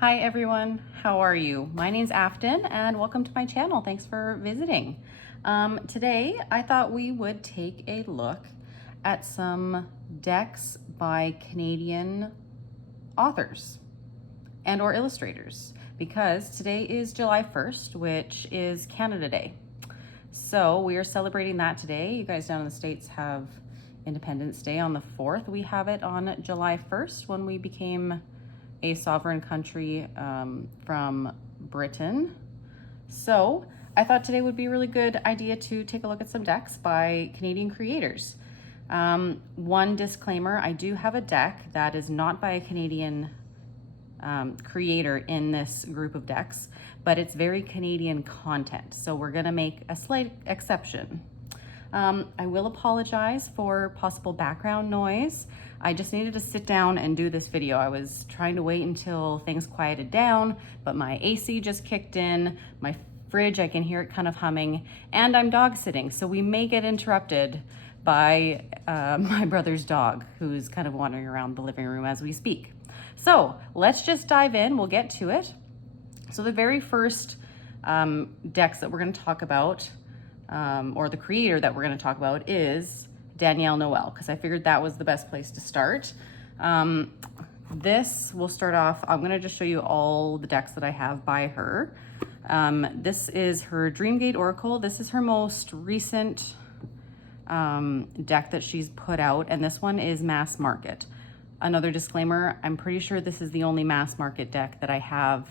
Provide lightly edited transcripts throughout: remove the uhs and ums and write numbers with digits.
Hi everyone, how are you? My name's Afton and welcome to my channel. Thanks for visiting. Today I thought we would take a look at some decks by Canadian authors and or illustrators because today is July 1st, which is Canada Day. So we are celebrating that today. You guys down in the States have Independence Day on the 4th. We have it on July 1st when we became a sovereign country from Britain. So I thought today would be a really good idea to take a look at some decks by Canadian creators. One disclaimer, I do have a deck that is not by a Canadian creator in this group of decks, but it's very Canadian content. So we're gonna make a slight exception. I will apologize for possible background noise. I just needed to sit down and do this video. I was trying to wait until things quieted down, but my AC just kicked in, my fridge, I can hear it kind of humming, and I'm dog sitting, so we may get interrupted by my brother's dog, who's kind of wandering around the living room as we speak. So let's just dive in, we'll get to it. So the very first decks that we're gonna talk about, or the creator that we're going to talk about, is Danielle Noel, because I figured that was the best place to start. This will start off, I'm going to just show you all the decks that I have by her. This is her Dreamgate Oracle. This is her most recent deck that she's put out, and this one is mass market. Another disclaimer, I'm pretty sure this is the only mass market deck that I have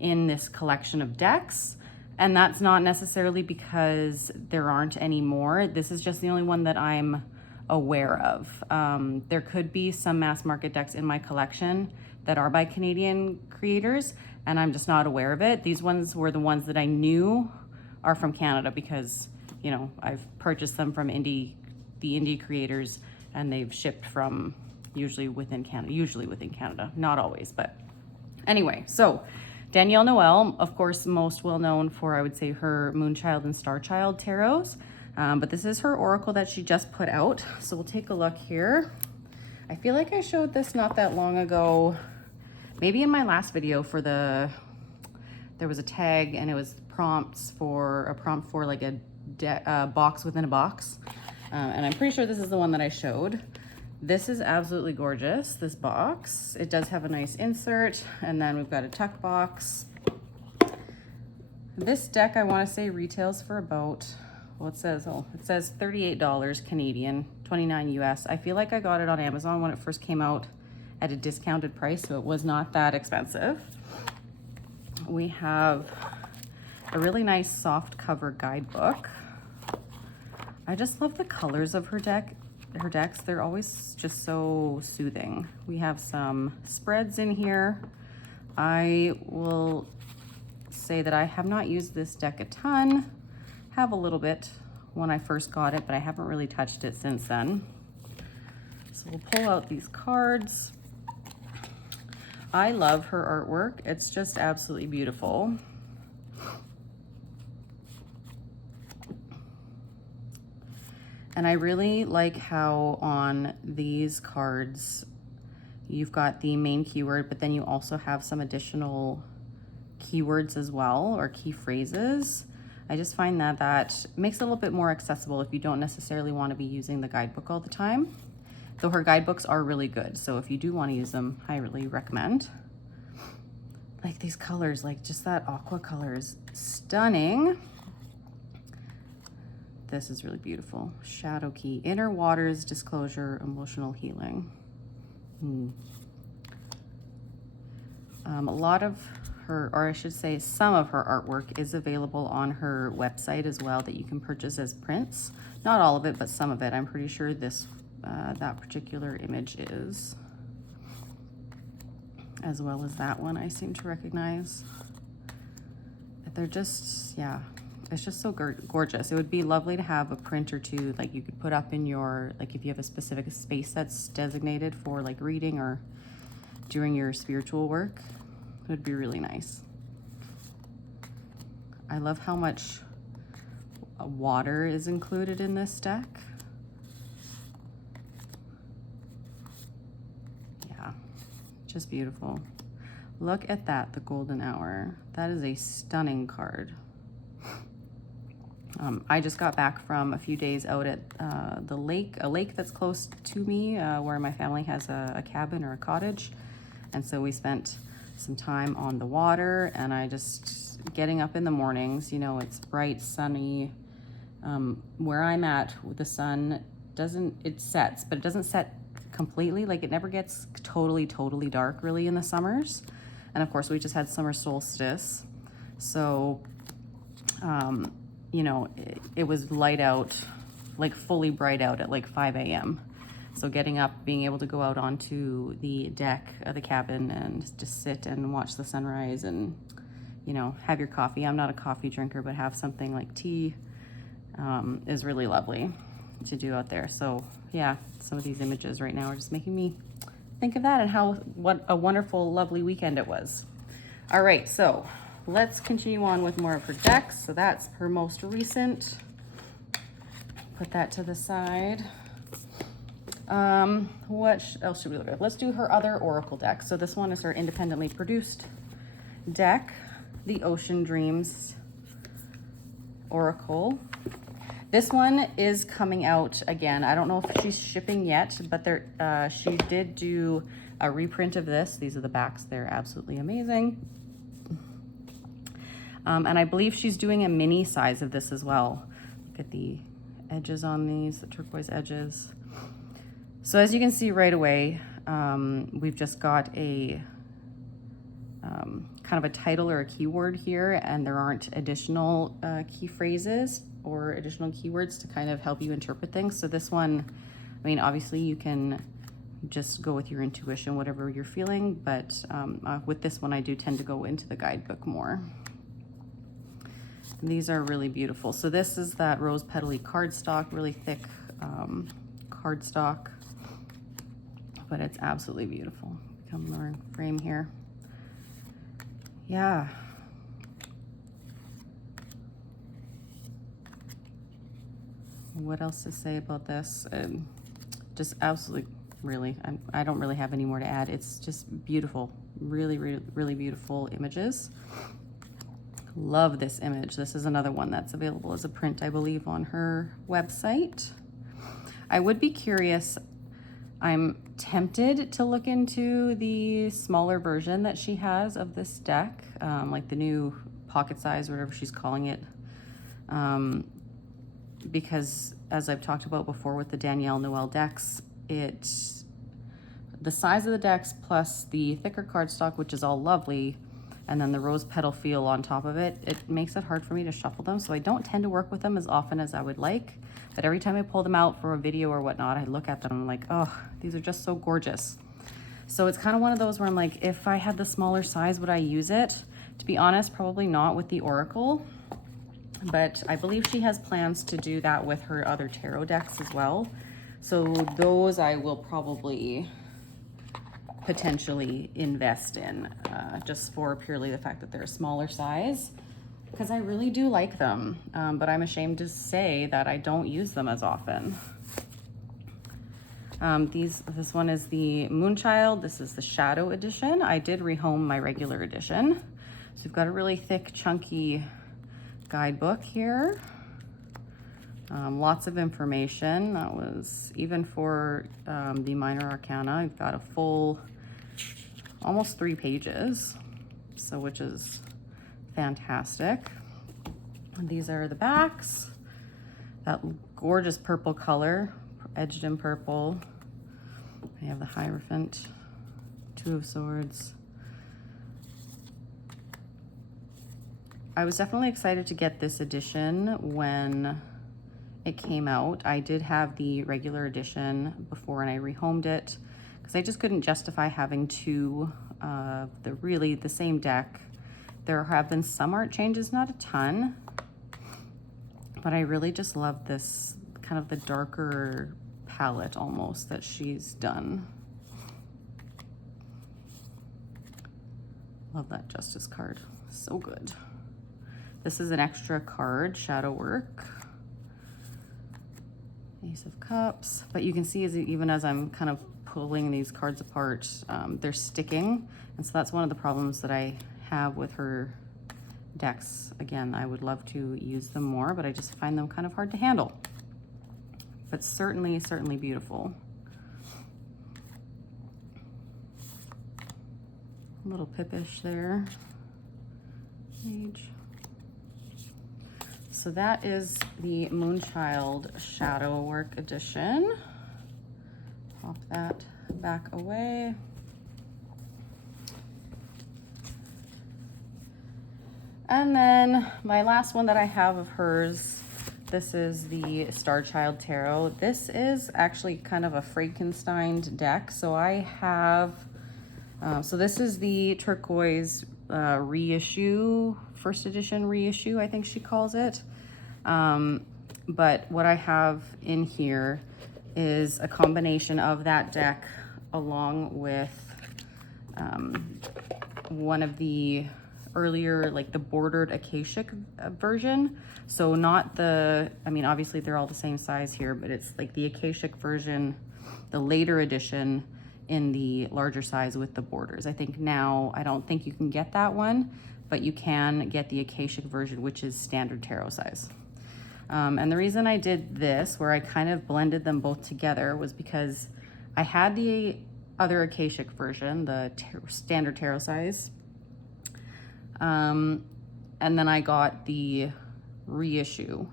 in this collection of decks. And that's not necessarily because there aren't any more. This is just the only one that I'm aware of. There could be some mass market decks in my collection that are by Canadian creators, and I'm just not aware of it. These ones were the ones that I knew are from Canada because, you know, I've purchased them from the indie creators, and they've shipped from usually within Canada, not always, but anyway, so Danielle Noel, of course, most well known for, I would say, her Moonchild and Starchild tarots, but this is her oracle that she just put out. So we'll take a look here. I feel like I showed this not that long ago, maybe in my last video for there was a tag and it was a prompt for like a box within a box. And I'm pretty sure this is the one that I showed. This is absolutely gorgeous, this box. It does have a nice insert, and then we've got a tuck box. This deck, I want to say, retails for about, well, it says $38 Canadian, 29 US. I feel like I got it on Amazon when it first came out at a discounted price, so it was not that expensive. We have a really nice soft cover guidebook. I just love the colors of her decks. They're always just so soothing. We have some spreads in here. I will say that I have not used this deck a ton. Have a little bit when I first got it, but I haven't really touched it since then. So we'll pull out these cards. I love her artwork. It's just absolutely beautiful. And I really like how on these cards, you've got the main keyword, but then you also have some additional keywords as well, or key phrases. I just find that that makes it a little bit more accessible if you don't necessarily want to be using the guidebook all the time. Though her guidebooks are really good, so if you do want to use them, I really recommend. Like these colors, like just that aqua color is stunning. This is really beautiful. Shadow key, inner waters, disclosure, emotional healing. A lot of her, or I should say some of her artwork is available on her website as well that you can purchase as prints. Not all of it, but some of it. I'm pretty sure this, that particular image is. As well as that one I seem to recognize. They're just, yeah. It's just so gorgeous. It would be lovely to have a print or two, like you could put up in your, like if you have a specific space that's designated for like reading or doing your spiritual work, it would be really nice. I love how much water is included in this deck. Yeah, just beautiful. Look at that, the golden hour. That is a stunning card. I just got back from a few days out at the lake, a lake that's close to me, where my family has a cabin or a cottage. And so we spent some time on the water, and I just, getting up in the mornings, you know, it's bright, sunny. Where I'm at, the sun it sets, but it doesn't set completely. Like, it never gets totally dark really in the summers. And of course we just had summer solstice. So, you know, it was light out, like fully bright out at like 5 a.m. So getting up, being able to go out onto the deck of the cabin and just sit and watch the sunrise and, you know, have your coffee. I'm not a coffee drinker, but have something like tea is really lovely to do out there. So yeah, some of these images right now are just making me think of that and what a wonderful, lovely weekend it was. All right, so let's continue on with more of her decks. So that's her most recent. Put that to the side. What else should we look at? Let's do her other Oracle deck. So this one is her independently produced deck, the Ocean Dreams Oracle. This one is coming out again. I don't know if she's shipping yet, but she did do a reprint of this. These are the backs. They're absolutely amazing. And I believe she's doing a mini size of this as well. Look at the edges on these, the turquoise edges. So as you can see right away, we've just got a kind of a title or a keyword here, and there aren't additional key phrases or additional keywords to kind of help you interpret things. So this one, I mean, obviously you can just go with your intuition, whatever you're feeling, but with this one, I do tend to go into the guidebook more. These are really beautiful. So this is that rose petally cardstock, really thick cardstock, but it's absolutely beautiful. Come more in frame here. Yeah. What else to say about this? Just absolutely, really, I don't really have any more to add. It's just beautiful, really beautiful images. Love this image. This is another one that's available as a print, I believe, on her website. I would be curious. I'm tempted to look into the smaller version that she has of this deck, like the new pocket size, whatever she's calling it. Because as I've talked about before with the Danielle Noel decks, the size of the decks plus the thicker cardstock, which is all lovely, and then the rose petal feel on top of it, it makes it hard for me to shuffle them. So I don't tend to work with them as often as I would like. But every time I pull them out for a video or whatnot, I look at them and I'm like, oh, these are just so gorgeous. So it's kind of one of those where I'm like, if I had the smaller size, would I use it? To be honest, probably not with the Oracle. But I believe she has plans to do that with her other tarot decks as well. So those I will probably potentially invest in, just for purely the fact that they're a smaller size, because I really do like them, but I'm ashamed to say that I don't use them as often. This one is the Moonchild. This is the Shadow edition. I did rehome my regular edition. So we've got a really thick, chunky guidebook here. Lots of information. That was even for the minor arcana. I've got a full almost 3 pages, so which is fantastic. And these are the backs. That gorgeous purple color, edged in purple. I have the Hierophant, 2 of Swords. I was definitely excited to get this edition when it came out. I did have the regular edition before and I rehomed it because I just couldn't justify having 2 the same deck. There have been some art changes, not a ton, but I really just love this kind of the darker palette almost that she's done. Love that Justice card, so good. This is an extra card, Shadow Work. Ace of Cups, but you can see even as I'm kind of pulling these cards apart, they're sticking. And so that's one of the problems that I have with her decks. Again, I would love to use them more, but I just find them kind of hard to handle. But certainly, certainly beautiful. A little pippish there. Page. So that is the Moonchild Shadow Work Edition. Pop that back away. And then my last one that I have of hers, this is the Starchild Tarot. This is actually kind of a Frankenstein deck. So I have, so this is the turquoise reissue, first edition reissue, I think she calls it. But what I have in here is a combination of that deck along with one of the earlier, like the bordered Akashic version. So not the, I mean, obviously they're all the same size here, but it's like the Akashic version, the later edition in the larger size with the borders. I think now, I don't think you can get that one, but you can get the Akashic version, which is standard tarot size. And the reason I did this, where I kind of blended them both together, was because I had the other Akashic version, the standard tarot size. And then I got the reissue,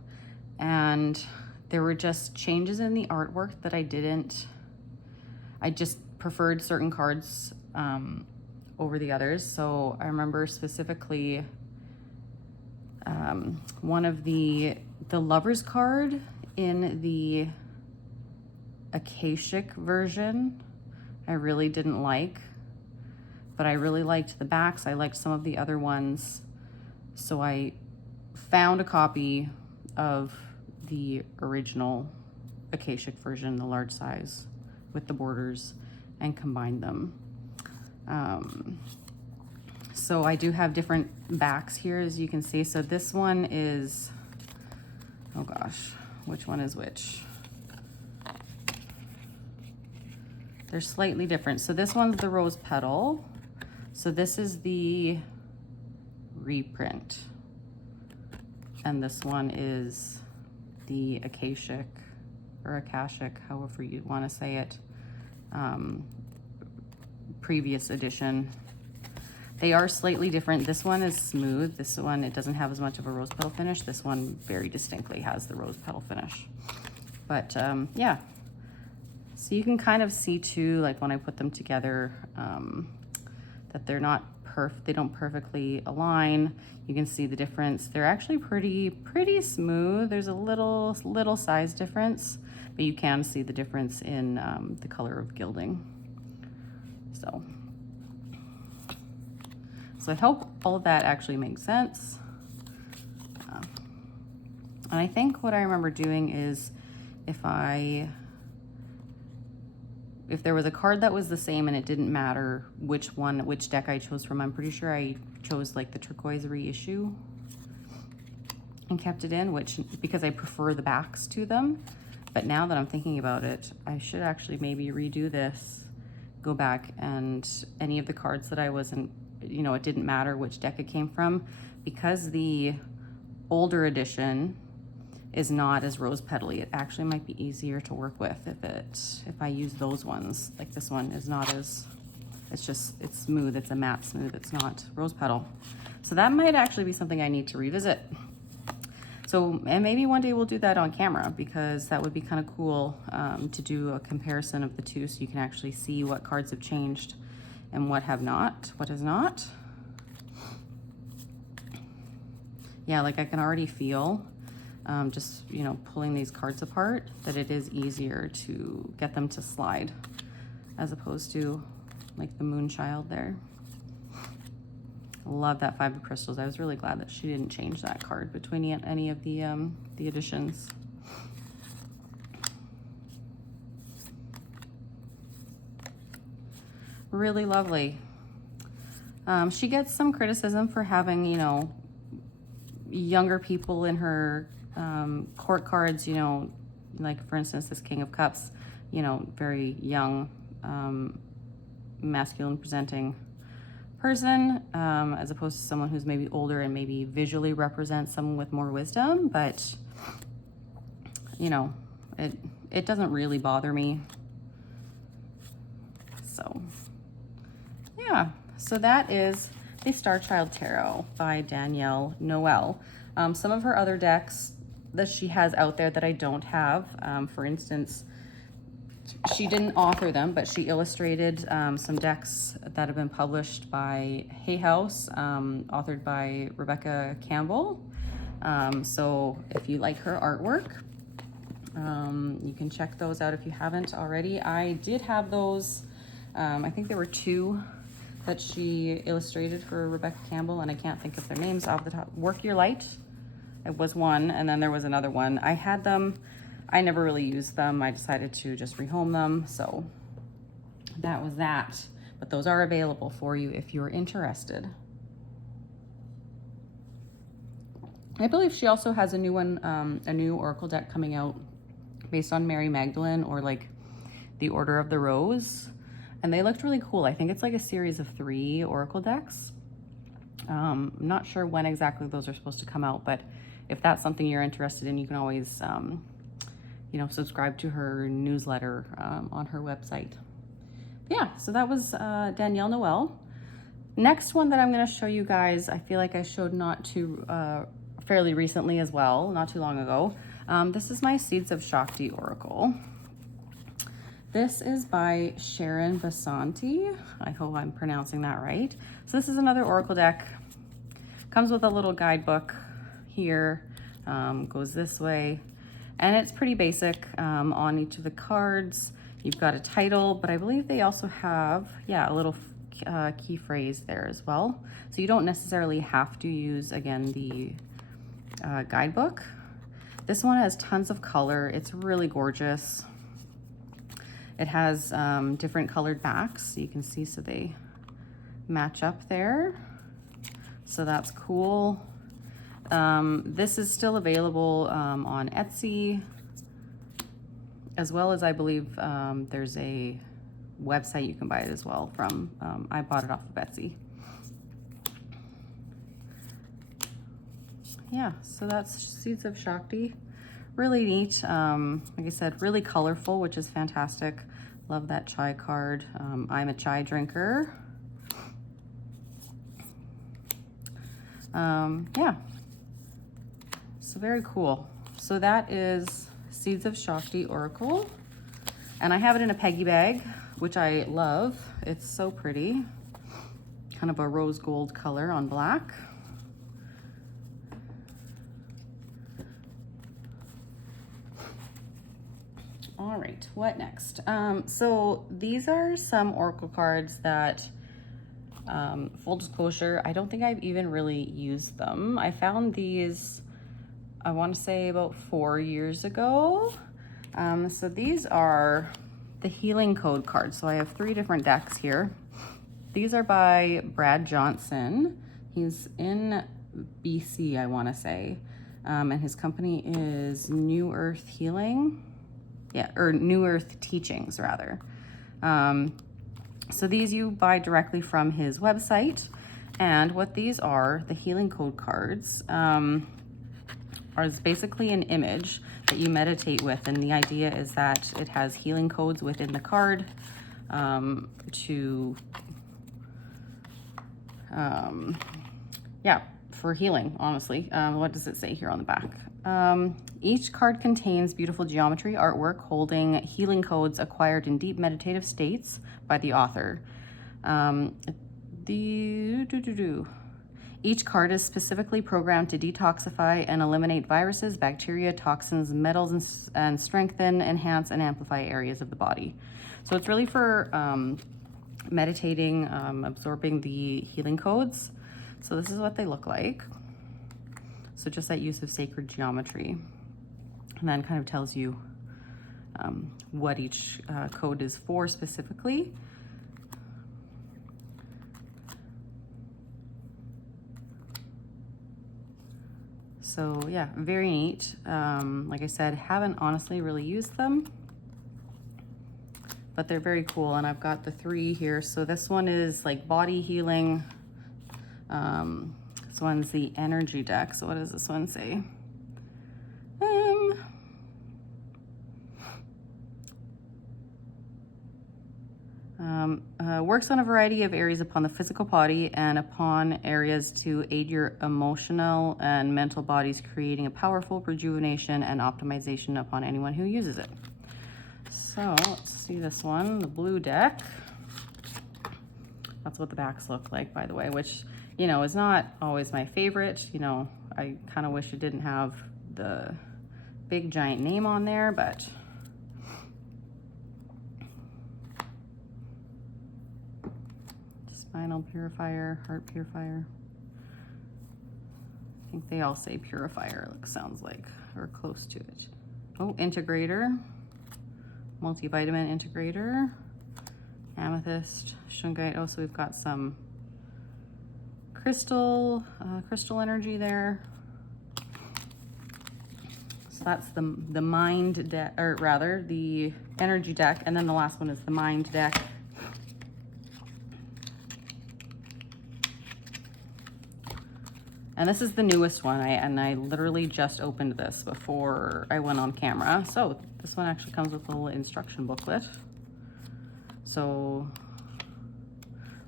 and there were just changes in the artwork that I just preferred certain cards over the others. So I remember specifically one of the Lover's card in the Akashic version I really didn't like, but I really liked the backs. I liked some of the other ones. So I found a copy of the original Akashic version, the large size with the borders, and combined them. So I do have different backs here, as you can see. So this one is, oh gosh, which one is which? They're slightly different. So this one's the rose petal. So this is the reprint. And this one is the Akashic, or Akashic, however you want to say it, previous edition. They are slightly different. This one is smooth. This one, it doesn't have as much of a rose petal finish. This one very distinctly has the rose petal finish. But yeah, so you can kind of see too, like when I put them together, that they're not they don't perfectly align. You can see the difference. They're actually pretty smooth. There's a little size difference, but you can see the difference in the color of gilding. So I hope all of that actually makes sense. And I think what I remember doing is if there was a card that was the same and it didn't matter which deck I chose from, I'm pretty sure I chose like the turquoise reissue and kept it in, because I prefer the backs to them. But now that I'm thinking about it, I should actually maybe redo this, go back, and any of the cards that I wasn't, it didn't matter which deck it came from, because the older edition is not as rose petally. It actually might be easier to work with if I use those ones. Like this one is not as, it's smooth. It's a matte smooth. It's not rose petal. So that might actually be something I need to revisit. So, and maybe one day we'll do that on camera, because that would be kind of cool to do a comparison of the two, so you can actually see what cards have changed and what has not. Yeah, like I can already feel just, pulling these cards apart, that it is easier to get them to slide as opposed to like the Moonchild there. Love that 5 of crystals. I was really glad that she didn't change that card between any of the editions. Really lovely. She gets some criticism for having, younger people in her court cards, like for instance, this King of Cups, very young masculine presenting person, as opposed to someone who's maybe older and maybe visually represents someone with more wisdom. But you know, it doesn't really bother me. So yeah, so that is the Starchild Tarot by Danielle Noel. Some of her other decks that she has out there that I don't have, for instance, she didn't author them, but she illustrated some decks that have been published by Hay House, authored by Rebecca Campbell. So if you like her artwork, you can check those out if you haven't already. I did have those. I think there were 2 that she illustrated for Rebecca Campbell, and I can't think of their names off the top. Work Your Light, it was one, and then there was another one. I had them, I never really used them. I decided to just rehome them, so that was that. But those are available for you if you're interested. I believe she also has a new one, a new Oracle deck coming out based on Mary Magdalene, or like the Order of the Rose. And they looked really cool. I think it's like a series of 3 Oracle decks. I'm not sure when exactly those are supposed to come out, but if that's something you're interested in, you can always, you know, subscribe to her newsletter on her website. Yeah, so that was Danielle Noel. Next one that I'm going to show you guys, I feel like I showed fairly recently as well, not too long ago. This is my Seeds of Shakti Oracle. This is by Sharron Basanti. I hope I'm pronouncing that right. So this is another Oracle deck. Comes with a little guidebook here. Goes this way. And it's pretty basic on each of the cards. You've got a title, but I believe they also have, yeah, a little key phrase there as well. So you don't necessarily have to use, again, the guidebook. This one has tons of color. It's really gorgeous. It has different colored backs, you can see, so they match up there. So that's cool. This is still available on Etsy, as well as I believe there's a website you can buy it as well from. I bought it off of Etsy. Yeah, so that's Seeds of Shakti. Really neat. Like I said, really colorful, which is fantastic. Love that chai card. I'm a chai drinker. Yeah, so very cool. So that is Seeds of Shakti Oracle, and I have it in a Peggy bag, which I love. It's so pretty, kind of a rose gold color on black. All right, what next? So these are some Oracle cards that, full disclosure, I don't think I've even really used them. I found these, I want to say about 4 years ago. So these are the Healing Code cards. So I have 3 different decks here. These are by Brad Johnson. He's in BC, I want to say. And his company is New Earth Healing. Yeah, or New Earth Teachings, rather. So these you buy directly from his website. And what these are, the Healing Code cards, is basically an image that you meditate with. And the idea is that it has healing codes within the card yeah, for healing, honestly. What does it say here on the back? Each card contains beautiful geometry artwork holding healing codes acquired in deep meditative states by the author. Each card is specifically programmed to detoxify and eliminate viruses, bacteria, toxins, metals, and strengthen, enhance, and amplify areas of the body. So it's really for meditating, absorbing the healing codes. So this is what they look like. So just that use of sacred geometry. And then kind of tells you what each code is for specifically. So yeah, very neat. Like I said, haven't honestly really used them, but they're very cool. And I've got the 3 here. So this one is like body healing. This one's the energy deck. So what does this one say? Works on a variety of areas upon the physical body and upon areas to aid your emotional and mental bodies, creating a powerful rejuvenation and optimization upon anyone who uses it. So let's see this one, the blue deck. That's what the backs look like, by the way, which, you know, is not always my favorite. You know, I kind of wish it didn't have the big giant name on there, but spinal purifier, heart purifier. I think they all say purifier, it sounds like, or close to it. Oh, integrator, multivitamin integrator, amethyst, shungite. Oh, so we've got some crystal energy there. So that's the mind deck, or rather the energy deck, and then the last one is the mind deck. And this is the newest one, I literally just opened this before I went on camera. So this one actually comes with a little instruction booklet. So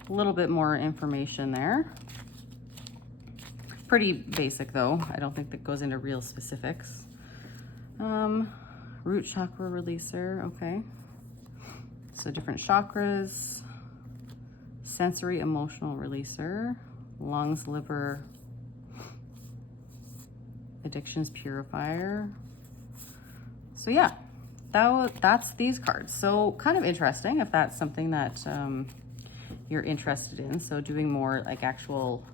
a little bit more information there. Pretty basic though. I don't think that goes into real specifics. Root chakra releaser, okay. So different chakras, sensory emotional releaser, lungs, liver, addictions purifier. So yeah, that's these cards. So kind of interesting if that's something that you're interested in. So doing more like actual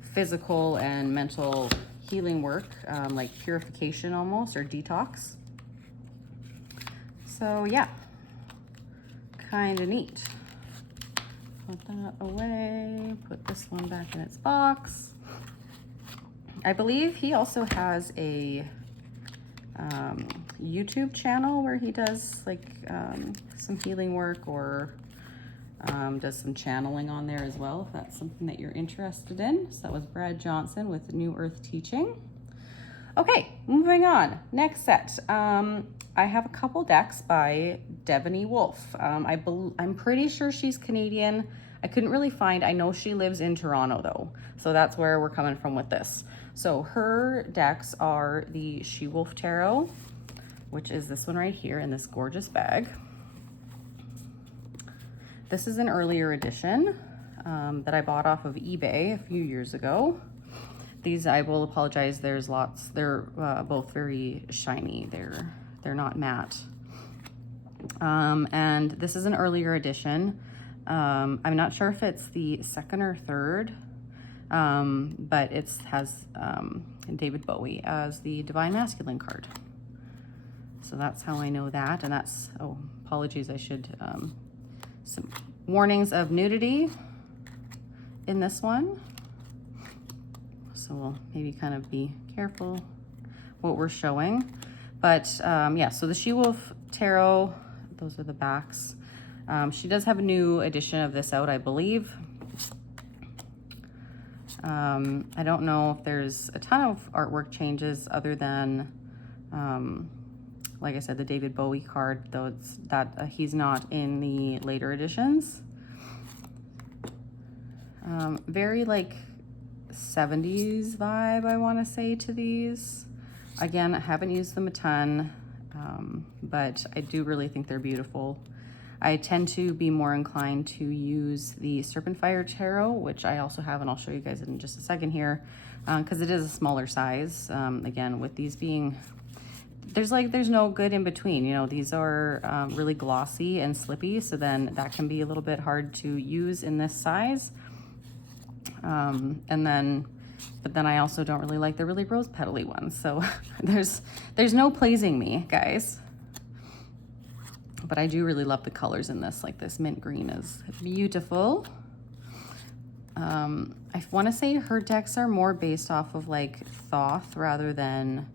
physical and mental healing work, like purification almost, or detox. So yeah, kind of neat. Put that away, put this one back in its box. I believe he also has a YouTube channel where he does like some healing work, or does some channeling on there as well, if that's something that you're interested in. So that was Brad Johnson with New Earth Teaching. Okay, moving on. Next set. I have a couple decks by Devany Wolfe. I'm pretty sure she's Canadian. I couldn't really find, I know she lives in Toronto though. So that's where we're coming from with this. So her decks are the SheWolfe Tarot, which is this one right here in this gorgeous bag. This is an earlier edition that I bought off of eBay a few years ago. These, I will apologize, there's lots, they're both very shiny. They're not matte. And this is an earlier edition. I'm not sure if it's the second or third, but it has David Bowie as the Divine Masculine card. So that's how I know that. And that's, oh, apologies, I should, some warnings of nudity in this one. So we'll maybe kind of be careful what we're showing. But yeah, so the SheWolfe Tarot, those are the backs. She does have a new edition of this out, I believe. I don't know if there's a ton of artwork changes other than, like I said, the David Bowie card, though it's that he's not in the later editions. Very like 70s vibe, I want to say, to these. Again, I haven't used them a ton, but I do really think they're beautiful. I tend to be more inclined to use the Serpentfire Tarot, which I also have, and I'll show you guys in just a second here, because it is a smaller size. Again, with these being, there's no good in between, you know, these are really glossy and slippy, so then that can be a little bit hard to use in this size. But then I also don't really like the really rose petally ones, so there's no pleasing me, guys. But I do really love the colors in this. Like this mint green is beautiful. I want to say her decks are more based off of like Thoth rather than,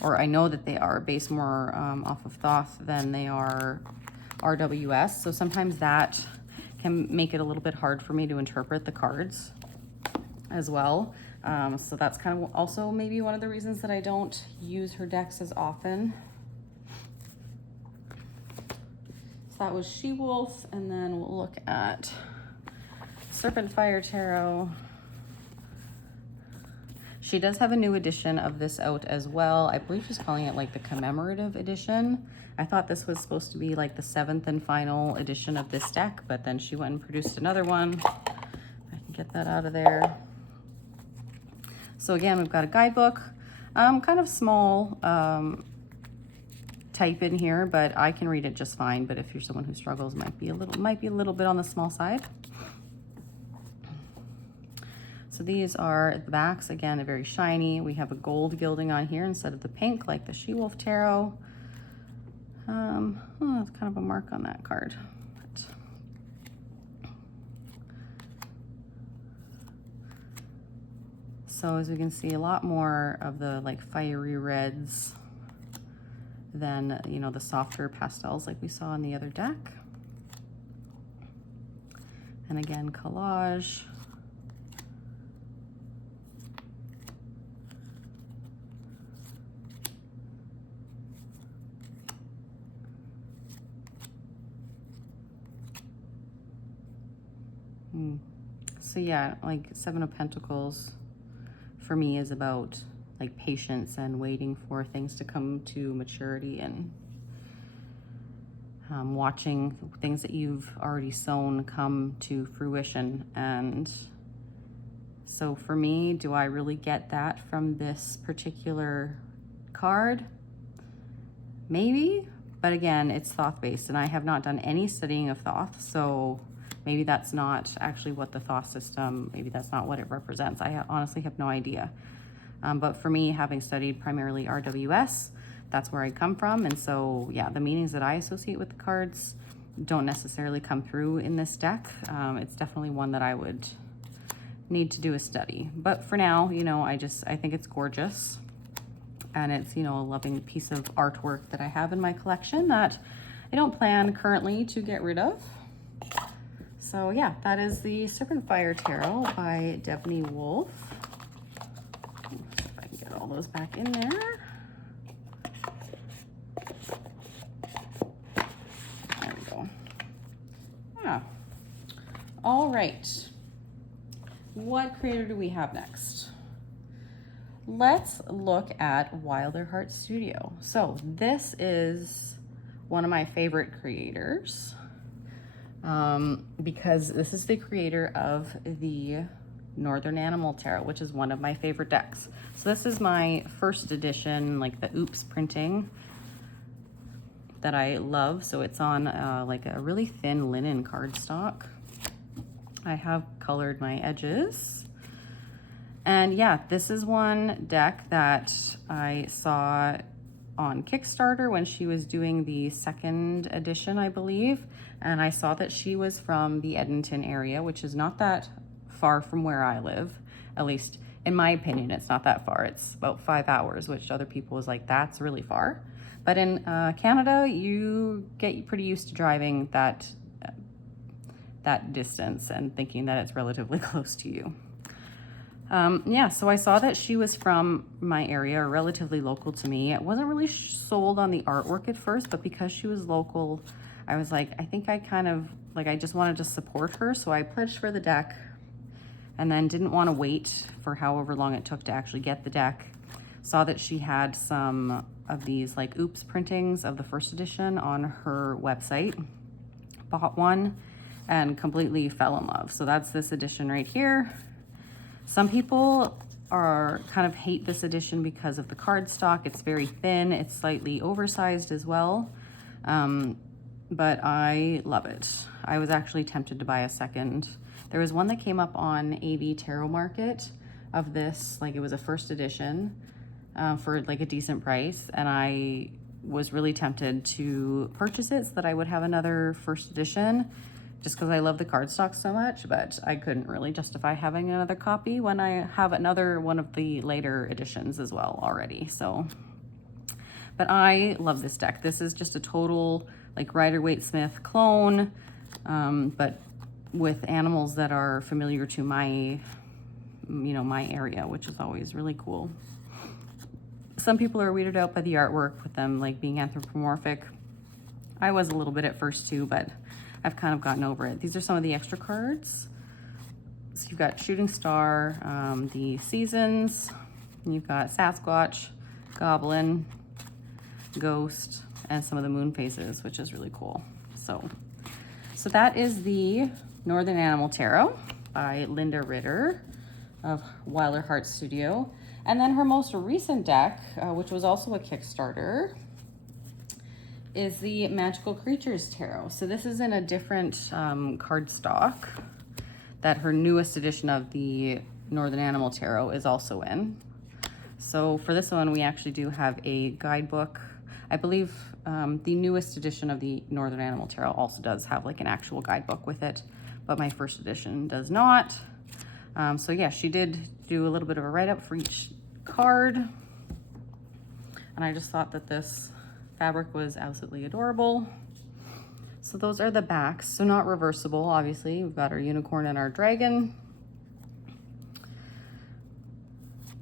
or I know that they are based more off of Thoth than they are RWS. So sometimes that can make it a little bit hard for me to interpret the cards as well. So that's kind of also maybe one of the reasons that I don't use her decks as often. So that was SheWolfe, and then we'll look at Serpentfire Tarot. She does have a new edition of this out as well. I believe she's calling it like the commemorative edition. I thought this was supposed to be like the 7th and final edition of this deck, but then she went and produced another one. I can get that out of there. So again, we've got a guidebook, kind of small type in here, but I can read it just fine. But if you're someone who struggles, might be a little bit on the small side. So these are the backs. Again, they're very shiny. We have a gold gilding on here instead of the pink, like the SheWolfe Tarot. Oh, that's kind of a mark on that card. So as we can see, a lot more of the like fiery reds than, you know, the softer pastels like we saw in the other deck. And again, collage. So yeah, like 7 of Pentacles for me is about like patience and waiting for things to come to maturity, and watching things that you've already sown come to fruition. And so for me, do I really get that from this particular card? Maybe, but again, it's Thoth based, and I have not done any studying of Thoth, so maybe that's not actually what the Thoth system, maybe that's not what it represents. I honestly have no idea. But for me, having studied primarily RWS, that's where I come from. And so, yeah, the meanings that I associate with the cards don't necessarily come through in this deck. It's definitely one that I would need to do a study. But for now, you know, I think it's gorgeous. And it's, you know, a loving piece of artwork that I have in my collection that I don't plan currently to get rid of. So yeah, that is the Serpentfire Tarot by Devany Wolfe. See if I can get all those back in there. There we go. Yeah. All right. What creator do we have next? Let's look at Wilder Heart Studio. So this is one of my favorite creators. Because this is the creator of the Northern Animal Tarot, which is one of my favorite decks. So this is my first edition, like the Oops printing that I love. So it's on like a really thin linen cardstock. I have colored my edges. And yeah, this is one deck that I saw on Kickstarter when she was doing the 2nd edition, I believe. And I saw that she was from the Edmonton area, which is not that far from where I live. At least in my opinion, it's not that far. It's about 5 hours, which other people was like, that's really far. But in Canada, you get pretty used to driving that distance and thinking that it's relatively close to you. Yeah, so I saw that she was from my area, or relatively local to me. It wasn't really sold on the artwork at first, but because she was local, I was like, I think I kind of, like, I just wanted to support her. So I pledged for the deck and then didn't want to wait for however long it took to actually get the deck. Saw that she had some of these like Oops printings of the 1st edition on her website. Bought one and completely fell in love. So that's this edition right here. Some people are kind of hate this edition because of the cardstock. It's very thin. It's slightly oversized as well. But I love it. I was actually tempted to buy a second. There was one that came up on AV Tarot Market of this, like it was a 1st edition for like a decent price. And I was really tempted to purchase it so that I would have another 1st edition, just because I love the cardstock so much, but I couldn't really justify having another copy when I have another one of the later editions as well already. So, but I love this deck. This is just a total like Rider-Waite-Smith clone, but with animals that are familiar to my, my area, which is always really cool. Some people are weirded out by the artwork with them like being anthropomorphic. I was a little bit at first too, but I've kind of gotten over it. These are some of the extra cards. So you've got Shooting Star, the Seasons, you've got Sasquatch, Goblin, Ghost, and some of the moon phases, which is really cool. So that is the Northern Animal Tarot by Linda Ritter of Wilder Heart Studio. And then her most recent deck, which was also a Kickstarter, is the Magical Creatures Tarot. So this is in a different cardstock that her newest edition of the Northern Animal Tarot is also in. So for this one, we actually do have a guidebook. I believe the newest edition of the Northern Animal Tarot also does have like an actual guidebook with it, but my first edition does not. So yeah, she did do a little bit of a write-up for each card. And I just thought that this fabric was absolutely adorable. So those are the backs. So not reversible, obviously. We've got our unicorn and our dragon.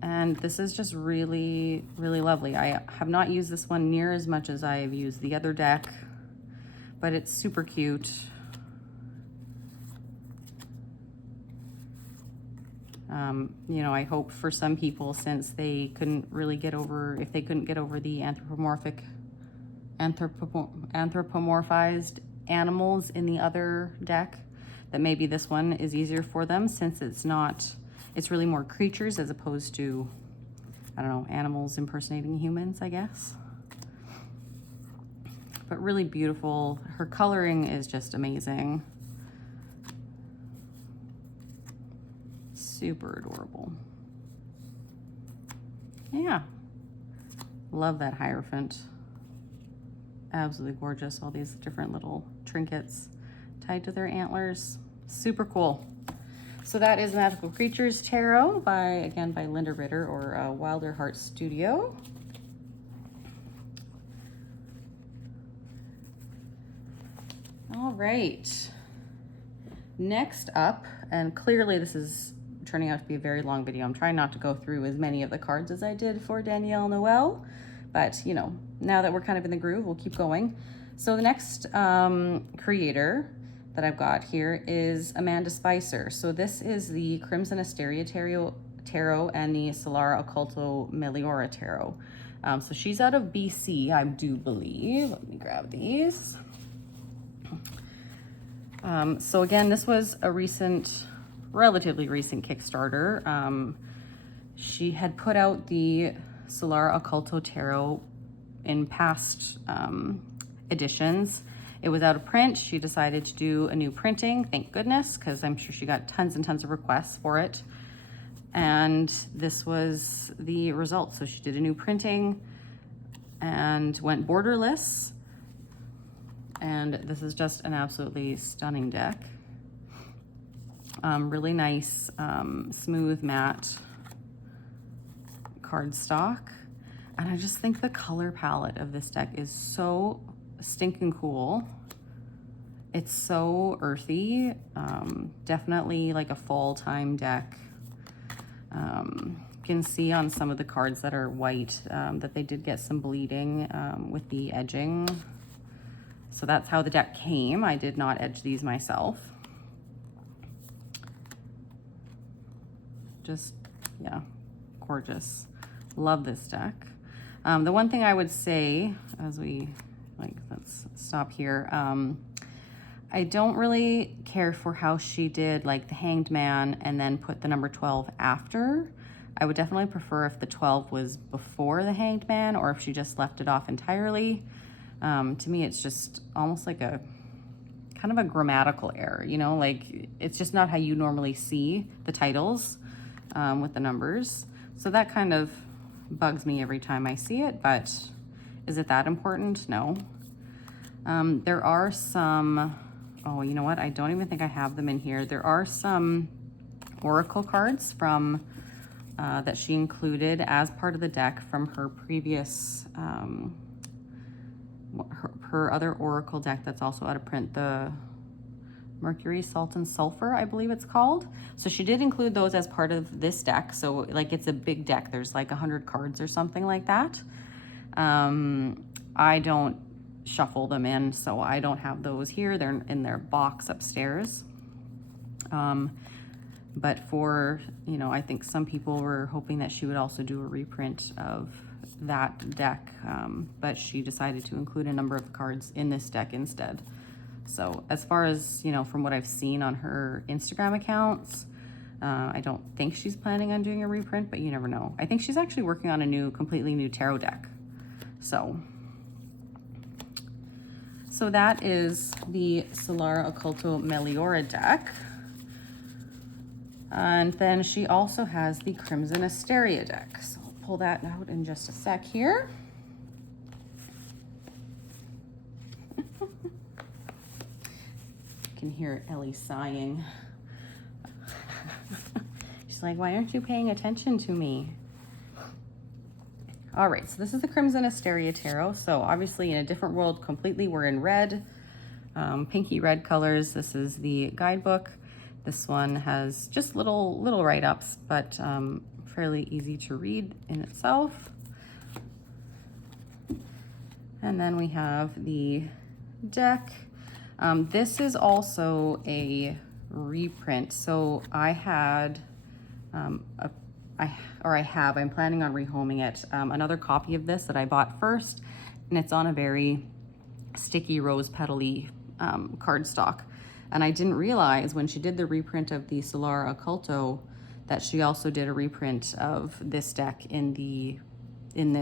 And this is just really, really lovely. I have not used this one near as much as I have used the other deck, but it's super cute. I hope for some people, since they couldn't really get over, if they couldn't get over the anthropomorphized animals in the other deck, that maybe this one is easier for them, since it's really more creatures as opposed to, I don't know, animals impersonating humans, I guess. But really beautiful. Her coloring is just amazing. Super adorable. Yeah. Love that Hierophant. Absolutely gorgeous. All these different little trinkets tied to their antlers. Super cool. So that is Magical Creatures Tarot by Linda Ritter or Wilder Heart Studio. All right. Next up, and clearly this is turning out to be a very long video. I'm trying not to go through as many of the cards as I did for Danielle and Noel, but now that we're kind of in the groove, we'll keep going. So the next creator that I've got here is Amanda Spicer. So this is the Crimson Asteria Tarot and the Solara Occulto Meliora Tarot. So she's out of BC, I do believe. Let me grab these. So again, this was a relatively recent Kickstarter. She had put out the Solara Occulto Tarot in past editions. It was out of print. She decided to do a new printing, thank goodness, because I'm sure she got tons and tons of requests for it. And this was the result. So she did a new printing and went borderless. And this is just an absolutely stunning deck. Really nice, smooth matte cardstock. And I just think the color palette of this deck is so stinking cool. It's so earthy, definitely like a fall time deck. You can see on some of the cards that are white that they did get some bleeding with the edging. So that's how the deck came. I did not edge these myself. Just, yeah, gorgeous. Love this deck. The one thing I would say, as we, let's stop here. I don't really care for how she did like the Hanged Man and then put the number 12 after. I would definitely prefer if the 12 was before the Hanged Man, or if she just left it off entirely. To me, it's just almost like a kind of a grammatical error, like it's just not how you normally see the titles with the numbers. So that kind of bugs me every time I see it, but is it that important? No. There are some, oh, you know what? I don't even think I have them in here. There are some oracle cards from that she included as part of the deck from her previous her other Oracle deck that's also out of print, the Mercury, Salt, and Sulfur, I believe it's called. So she did include those as part of this deck. So like it's a big deck. There's like 100 cards or something like that. I don't shuffle them in, so I don't have those here. They're in their box upstairs. But for, you know, I think some people were hoping that she would also do a reprint of that deck, but she decided to include a number of cards in this deck instead. So as far as, you know, from what I've seen on her Instagram accounts, I don't think she's planning on doing a reprint, but you never know. I think she's actually working on a completely new tarot deck. So that is the Solara Occulto Meliora deck. And then she also has the Crimson Asteria deck. So I'll pull that out in just a sec here. You can hear Ellie sighing. She's like, why aren't you paying attention to me? All right, so this is the Crimson Asteria Tarot. So obviously in a different world completely, we're in red, pinky red colors. This is the guidebook. This one has just little write-ups, but fairly easy to read in itself. And then we have the deck. This is also a reprint. So I had, I'm planning on rehoming it, another copy of this that I bought first, and it's on a very sticky rose petal-y cardstock. And I didn't realize when she did the reprint of the Solara Occulto that she also did a reprint of this deck in the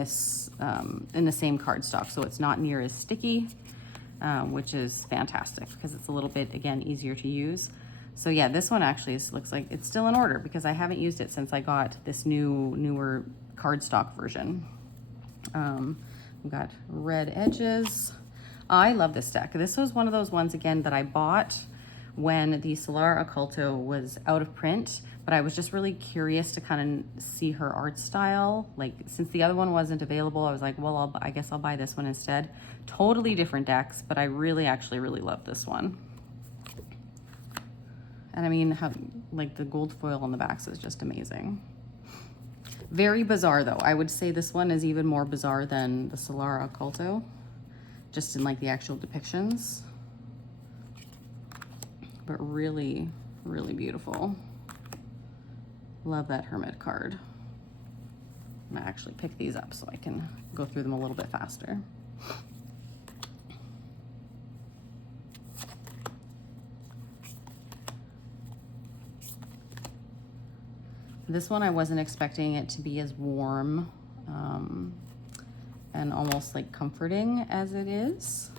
same cardstock. So it's not near as sticky, which is fantastic because it's a little bit, again, easier to use. So yeah, this one actually looks like it's still in order because I haven't used it since I got this newer cardstock version. We've got red edges. I love this deck. This was one of those ones, again, that I bought when the Solara Occulto was out of print, but I was just really curious to kind of see her art style. Like, since the other one wasn't available, I was like, well, I guess I'll buy this one instead. Totally different decks, but I actually really love this one. And I mean, like the gold foil on the backs is just amazing. Very bizarre though. I would say this one is even more bizarre than the Solara Occulto, just in like the actual depictions. But really, really beautiful. Love that Hermit card. I'm gonna actually pick these up so I can go through them a little bit faster. This one I wasn't expecting it to be as warm and almost like comforting as it is.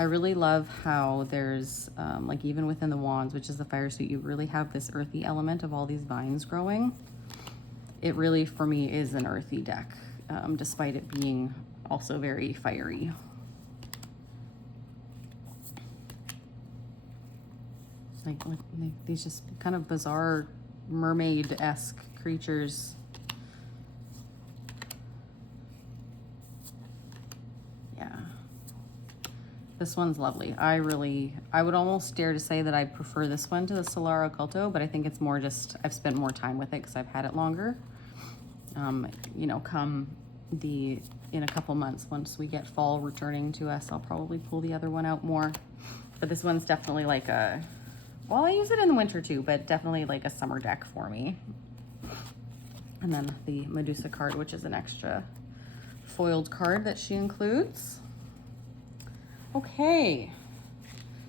I really love how there's, like even within the wands, which is the fire suit, you really have this earthy element of all these vines growing. It really, for me, is an earthy deck, despite it being also very fiery. Like these just kind of bizarre mermaid-esque creatures. This one's lovely. I would almost dare to say that I prefer this one to the Solara Occulto, but I think it's more just, I've spent more time with it because I've had it longer. You know, in a couple months, once we get fall returning to us, I'll probably pull the other one out more. But this one's definitely like well, I use it in the winter too, but definitely like a summer deck for me. And then the Medusa card, which is an extra foiled card that she includes. Okay,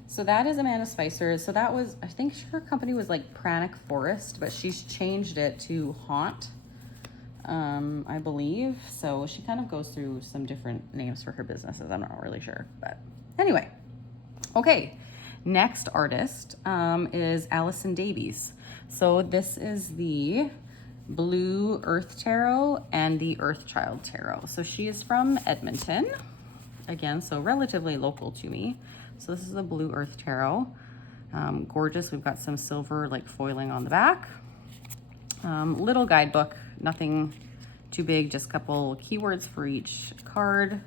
so that is Amanda Spicer. So that was, I think her company was like Pranic Forest, but she's changed it to Haunt, I believe. So she kind of goes through some different names for her businesses. I'm not really sure, but anyway. Okay, next artist is Alyson Davies. So this is the Blue Earth Tarot and the Earthchild Tarot. So she is from Edmonton. Again, so relatively local to me. So this is the Blue Earth Tarot. Gorgeous. We've got some silver like foiling on the back. Little guidebook, nothing too big, just a couple keywords for each card,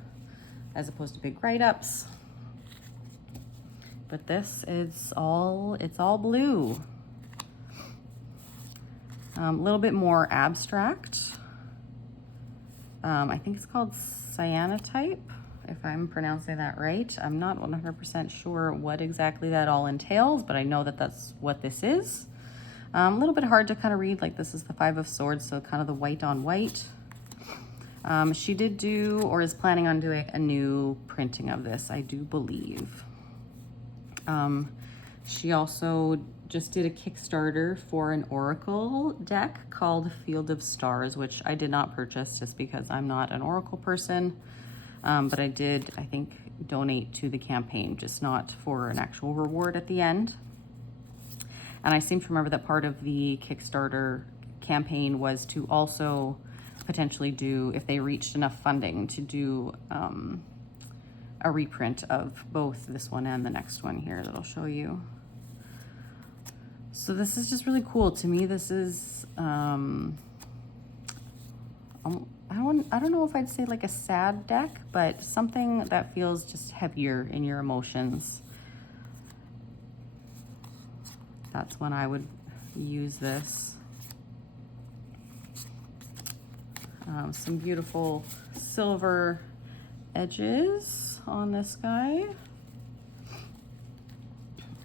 as opposed to big write-ups. But this is it's all blue. A little bit more abstract. I think it's called cyanotype, if I'm pronouncing that right. I'm not 100% sure what exactly that all entails, but I know that that's what this is. A little bit hard to kind of read, like this is the Five of Swords, so kind of the white on white. She did do, or is planning on doing, a new printing of this, I do believe. She also just did a Kickstarter for an Oracle deck called Field of Stars, which I did not purchase just because I'm not an Oracle person. But I did, I think, donate to the campaign, just not for an actual reward at the end. And I seem to remember that part of the Kickstarter campaign was to also potentially do, if they reached enough funding, to do a reprint of both this one and the next one here that I'll show you. So this is just really cool. To me, this is, I don't know if I'd say like a sad deck, but something that feels just heavier in your emotions. That's when I would use this. Some beautiful silver edges on this guy.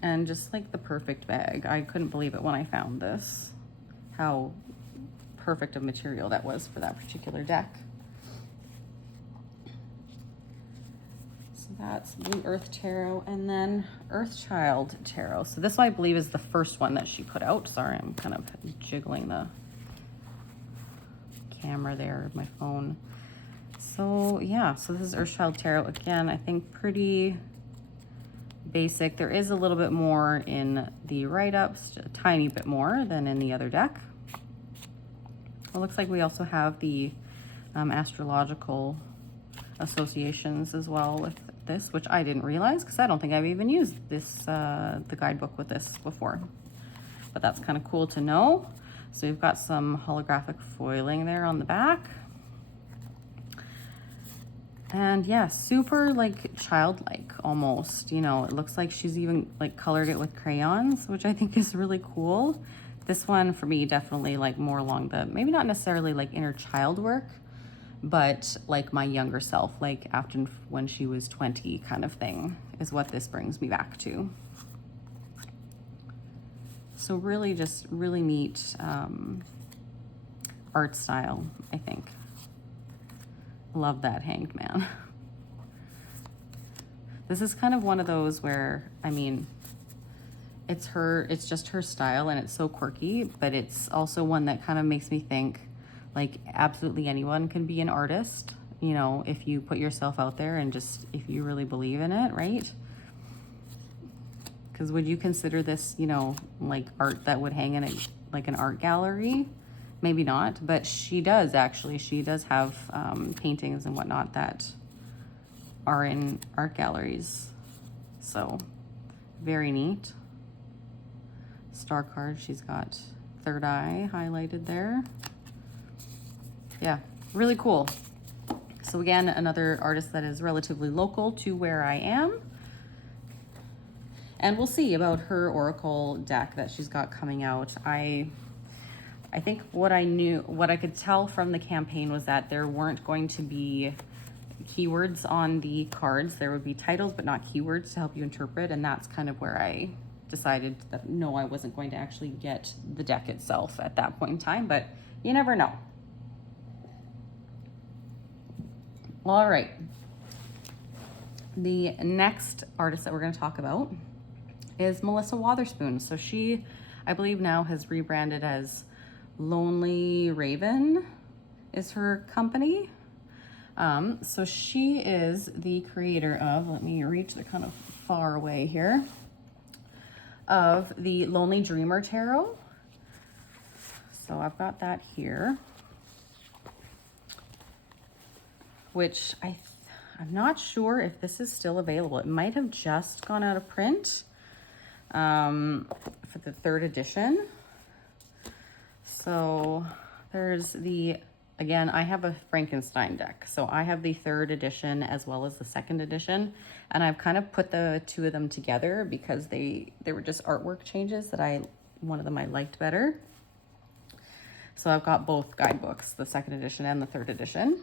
And just like the perfect bag. I couldn't believe it when I found this, how perfect a material that was for that particular deck. So that's Blue Earth Tarot, and then Earthchild Tarot. So this one I believe is the first one that she put out. Sorry, I'm kind of jiggling the camera there of my phone. So yeah, so this is Earthchild Tarot. Again, I think pretty basic. There is a little bit more in the write-ups, a tiny bit more than in the other deck. It looks like we also have the astrological associations as well with this, which I didn't realize because I don't think I've even used this, the guidebook with this before. But that's kind of cool to know. So we've got some holographic foiling there on the back. And yeah, super like childlike almost, you know, it looks like she's even like colored it with crayons, which I think is really cool. This one for me, definitely like more along the, maybe not necessarily like inner child work, but like my younger self, like after when she was 20 kind of thing is what this brings me back to. So really just really neat art style, I think. Love that Hanged Man. This is kind of one of those where, I mean, it's just her style and it's so quirky, but it's also one that kind of makes me think like absolutely anyone can be an artist, you know, if you put yourself out there and just, if you really believe in it, right? Because would you consider this, you know, like art that would hang in a, like an art gallery? Maybe not, but she does actually. She does have paintings and whatnot that are in art galleries. So very neat. Star card, she's got third eye highlighted there. Yeah, really cool. So again, another artist that is relatively local to where I am. And we'll see about her Oracle deck that she's got coming out. I think what I could tell from the campaign was that there weren't going to be keywords on the cards. There would be titles, but not keywords to help you interpret. And that's kind of where I decided that no, I wasn't going to actually get the deck itself at that point in time, but you never know. All right. The next artist that we're going to talk about is Melissa Wotherspoon. So she, I believe now has rebranded as Lonely Raven is her company. So she is the creator of, let me reach the kind of far away here, of the Lonely Dreamer Tarot. So I've got that here, which I'm not sure if this is still available. It might have just gone out of print for the 3rd edition. So there's the again, I have a Frankenstein deck. So I have the 3rd edition as well as the 2nd edition. And I've kind of put the 2 of them together because they were just artwork changes that one of them I liked better. So I've got both guidebooks, the 2nd edition and the 3rd edition.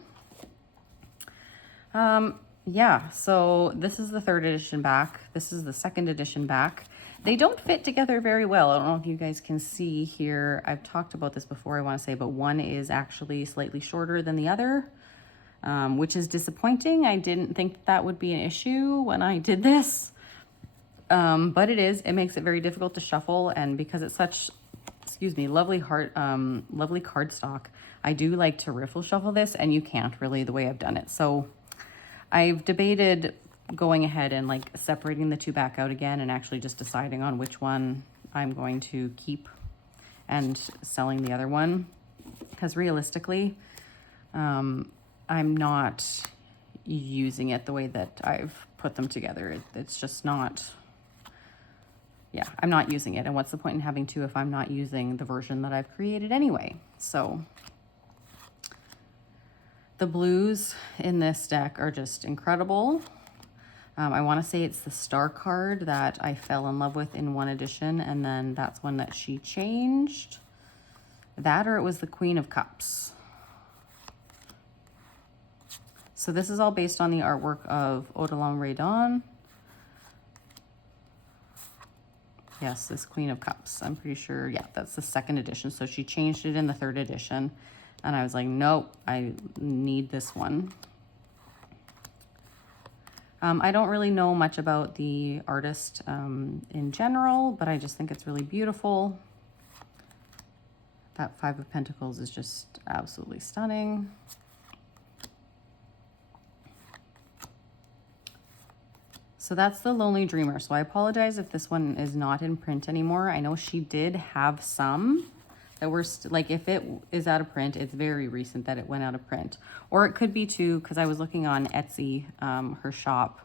Yeah, so this is the 3rd edition back. This is the 2nd edition back. They don't fit together very well. I don't know if you guys can see here. I've talked about this before, I want to say, but one is actually slightly shorter than the other, which is disappointing. I didn't think that would be an issue when I did this, but it is. It makes it very difficult to shuffle, and because it's such, excuse me, lovely cardstock, I do like to riffle shuffle this, and you can't really the way I've done it. So I've debated going ahead and like separating the 2 back out again and actually just deciding on which one I'm going to keep and selling the other one, because realistically I'm not using it the way that I've put them together. It's just not, yeah, I'm not using it, and what's the point in having 2 if I'm not using the version that I've created anyway? So the blues in this deck are just incredible. I want to say it's the star card that I fell in love with in 1 edition, and then that's one that she changed. That, or it was the Queen of Cups. So this is all based on the artwork of Odin. Yes, this Queen of Cups. I'm pretty sure, yeah, that's the 2nd edition. So she changed it in the 3rd edition, and I was like, nope, I need this one. I don't really know much about the artist in general, but I just think it's really beautiful. That 5 of Pentacles is just absolutely stunning. So that's the Lonely Dreamer. So I apologize if this one is not in print anymore. I know she did have some that were like, if it is out of print, it's very recent that it went out of print. Or it could be too, because I was looking on Etsy, her shop.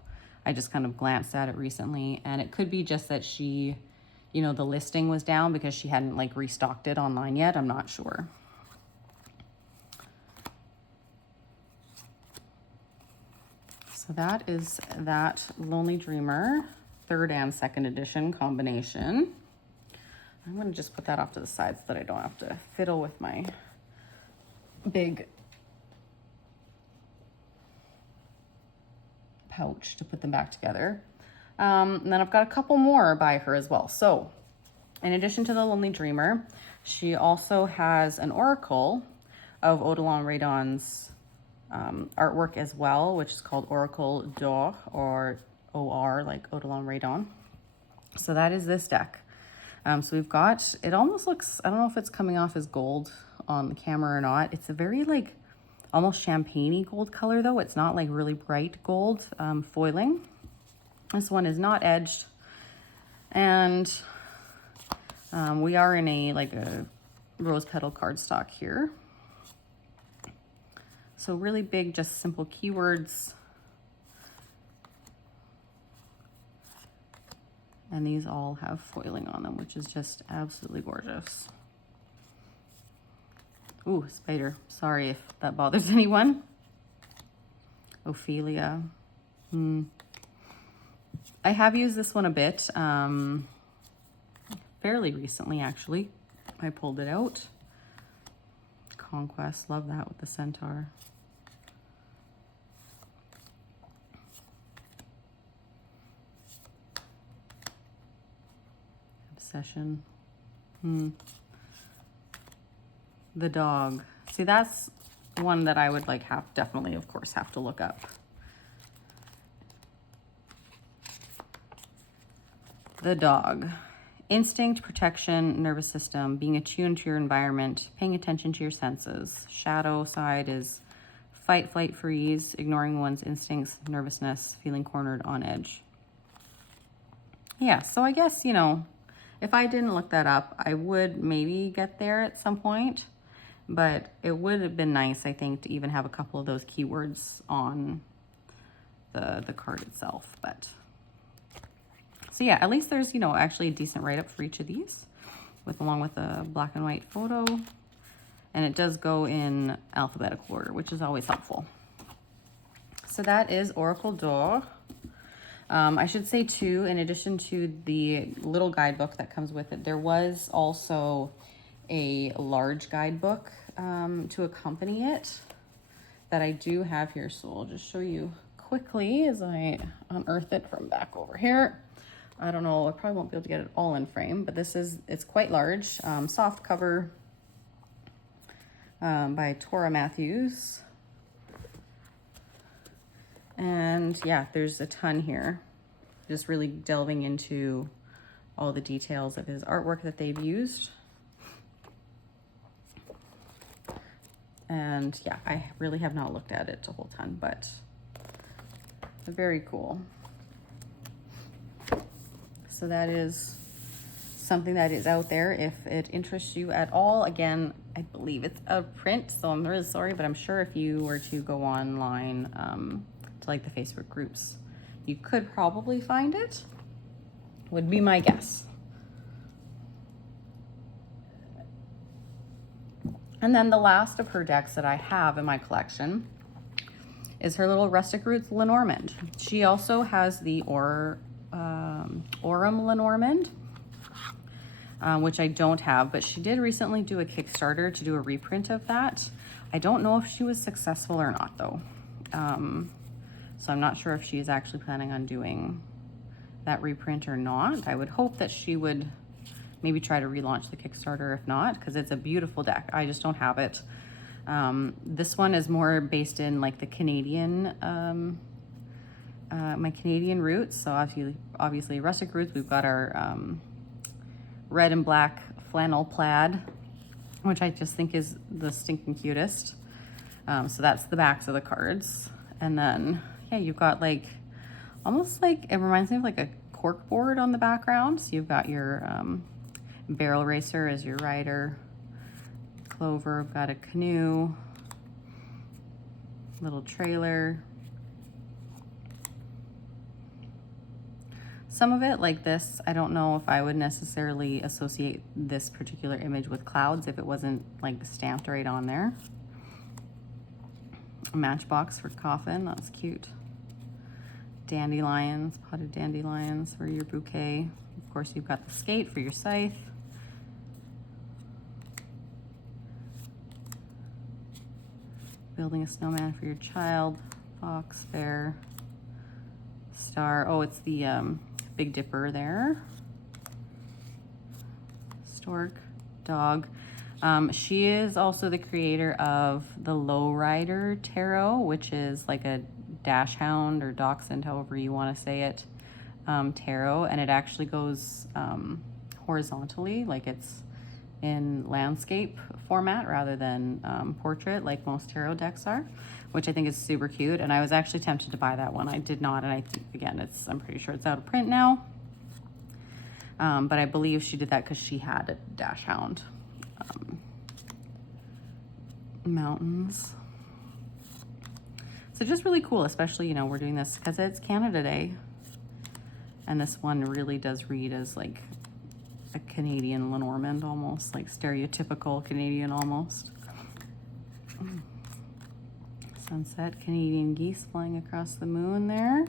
I just kind of glanced at it recently, and it could be just that she, you know, the listing was down because she hadn't like restocked it online yet. I'm not sure. So that is that Lonely Dreamer 3rd and 2nd edition combination. I'm going to just put that off to the side so that I don't have to fiddle with my big pouch to put them back together. And then I've got a couple more by her as well. So in addition to the Lonely Dreamer, she also has an Oracle of Odilon Radon's artwork as well, which is called Oracle d'Or, or OR, like Odilon Radon. So that is this deck. So we've got, it almost looks, I don't know if it's coming off as gold on the camera or not. It's a very like almost champagne-y gold color though. It's not like really bright gold foiling. This one is not edged. And we are in a like a rose petal cardstock here. So really big, just simple keywords. And these all have foiling on them, which is just absolutely gorgeous. Ooh, spider. Sorry if that bothers anyone. Ophelia. I have used this one a bit, fairly recently actually. I pulled it out. Conquest, love that with the centaur. Obsession. The dog. See, that's one that I would like definitely, of course, have to look up. The dog. Instinct, protection, nervous system, being attuned to your environment, paying attention to your senses. Shadow side is fight, flight, freeze, ignoring one's instincts, nervousness, feeling cornered, on edge. Yeah, so I guess, you know, if I didn't look that up, I would maybe get there at some point. But it would have been nice, I think, to even have a couple of those keywords on the card itself. But so yeah, at least there's, you know, actually a decent write-up for each of these, along with a black and white photo. And it does go in alphabetical order, which is always helpful. So that is Oracle d'Or. I should say too, in addition to the little guidebook that comes with it, there was also a large guidebook to accompany it that I do have here. So I'll just show you quickly as I unearth it from back over here. I don't know, I probably won't be able to get it all in frame, but it's quite large. Soft cover by Tora Matthews. And yeah, there's a ton here. Just really delving into all the details of his artwork that they've used. And yeah, I really have not looked at it a whole ton, but very cool. So that is something that is out there if it interests you at all. Again, I believe it's a print, so I'm really sorry, but I'm sure if you were to go online to like the Facebook groups, you could probably find it, would be my guess. And then the last of her decks that I have in my collection is her little Rustic Roots Lenormand. She also has the Aurum Lenormand, which I don't have, but she did recently do a Kickstarter to do a reprint of that. I don't know if she was successful or not though. So I'm not sure if she is actually planning on doing that reprint or not. I would hope that she would maybe try to relaunch the Kickstarter if not, because it's a beautiful deck. I just don't have it. This one is more based in like the Canadian, my Canadian roots. So obviously Rustic Roots, we've got our red and black flannel plaid, which I just think is the stinking cutest. So that's the backs of the cards. And then, yeah, you've got like, almost like, it reminds me of like a cork board on the background. So you've got your barrel racer as your rider, Clover, got a canoe, little trailer. Some of it, like this, I don't know if I would necessarily associate this particular image with clouds if it wasn't like stamped right on there. A matchbox for coffin, that's cute. Dandelions, potted dandelions for your bouquet. Of course, you've got the skate for your scythe. Building a snowman for your child. Fox, bear, star. Oh, it's the Big Dipper there. Stork, dog. She is also the creator of the Lowrider Tarot, which is like a dash hound or dachshund, however you want to say it, tarot. And it actually goes horizontally, like it's in landscape format rather than portrait like most tarot decks are, which I think is super cute. And I was actually tempted to buy that one. I did not, and I think, again, I'm pretty sure it's out of print now. But I believe she did that because she had a dash hound. Mountains. So just really cool, especially, you know, we're doing this because it's Canada Day. And this one really does read as like a Canadian Lenormand, almost like stereotypical Canadian almost. Sunset, Canadian geese flying across the moon there.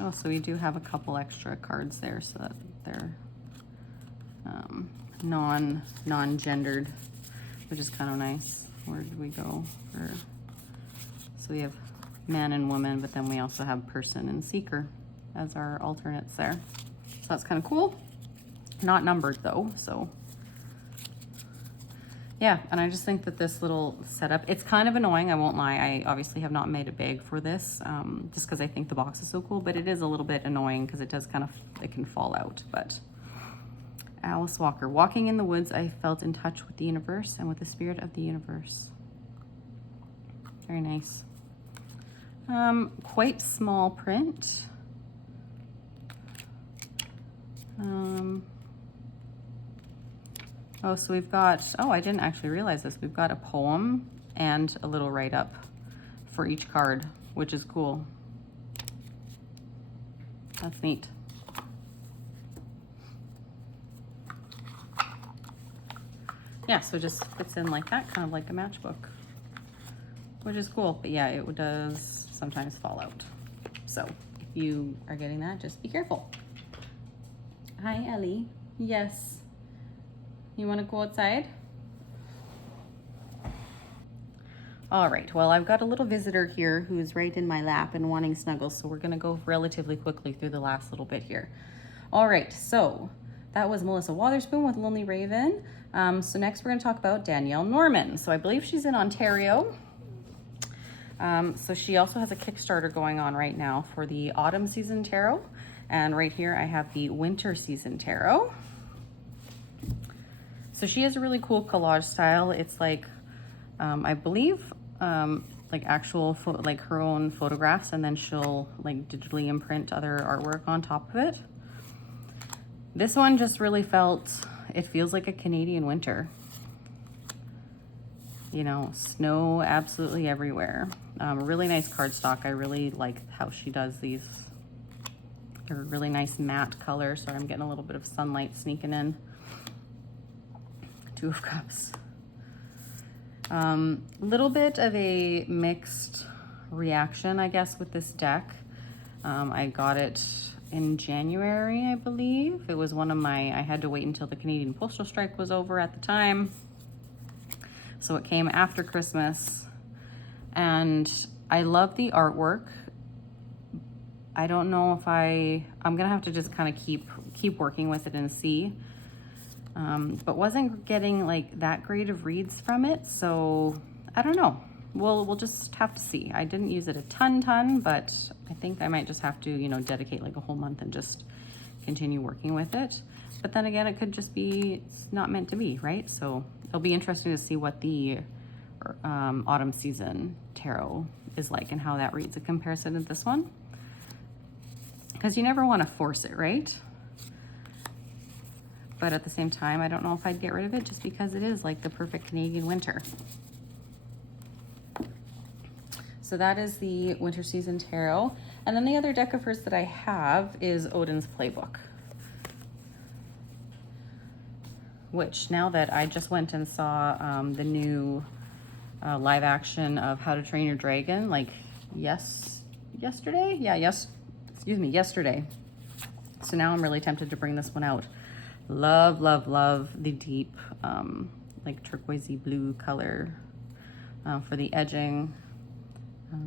Oh, so we do have a couple extra cards there so that they're non-gendered, which is kind of nice. Where did we go? So we have man and woman, but then we also have person and seeker as our alternates there. So that's kind of cool. Not numbered though, so. Yeah, and I just think that this little setup, it's kind of annoying, I won't lie. I obviously have not made a bag for this, just because I think the box is so cool, but it is a little bit annoying because it does kind of, it can fall out, but. Alice Walker, walking in the woods, I felt in touch with the universe and with the spirit of the universe. Very nice. Quite small print. Oh, so we've got, oh, I didn't actually realize this. We've got a poem and a little write-up for each card, which is cool. That's neat. Yeah, so it just fits in like that, kind of like a matchbook, which is cool. But yeah, it does sometimes fall out. So if you are getting that, just be careful. Hi, Ellie. Yes. You want to go outside? All right, well, I've got a little visitor here who's right in my lap and wanting snuggles, so we're gonna go relatively quickly through the last little bit here. All right, so that was Melissa Wotherspoon with Lonely Raven. So next we're gonna talk about Danielle Norman. So I believe she's in Ontario. So she also has a Kickstarter going on right now for the Autumn Season Tarot. And right here I have the Winter Season Tarot. So she has a really cool collage style. It's like, I believe, like actual, like her own photographs, and then she'll like digitally imprint other artwork on top of it. This one just really felt, it feels like a Canadian winter. You know, snow absolutely everywhere. Really nice cardstock. I really like how she does these. They're a really nice matte color. Sorry, I'm getting a little bit of sunlight sneaking in. Two of Cups. Little bit of a mixed reaction, I guess, with this deck. I got it in January, I believe. It was one of my, I had to wait until the Canadian postal strike was over at the time. So it came after Christmas, and I love the artwork. I don't know if I'm gonna have to just kind of keep working with it and see. But wasn't getting like that great of reads from it, so I don't know. We'll just have to see. I didn't use it a ton, but I think I might just have to, you know, dedicate like a whole month and just continue working with it. But then again, it could just be, it's not meant to be, right? So it'll be interesting to see what the Autumn Season Tarot is like and how that reads in comparison to this one. Because you never want to force it, right? But at the same time, I don't know if I'd get rid of it just because it is like the perfect Canadian winter. So that is the Winter Season Tarot. And then the other deck of hers that I have is Odin's Playbook. Which, now that I just went and saw the new live action of How to Train Your Dragon, like yesterday? Yeah, yesterday. So now I'm really tempted to bring this one out. Love, love, love the deep, like turquoisey blue color for the edging.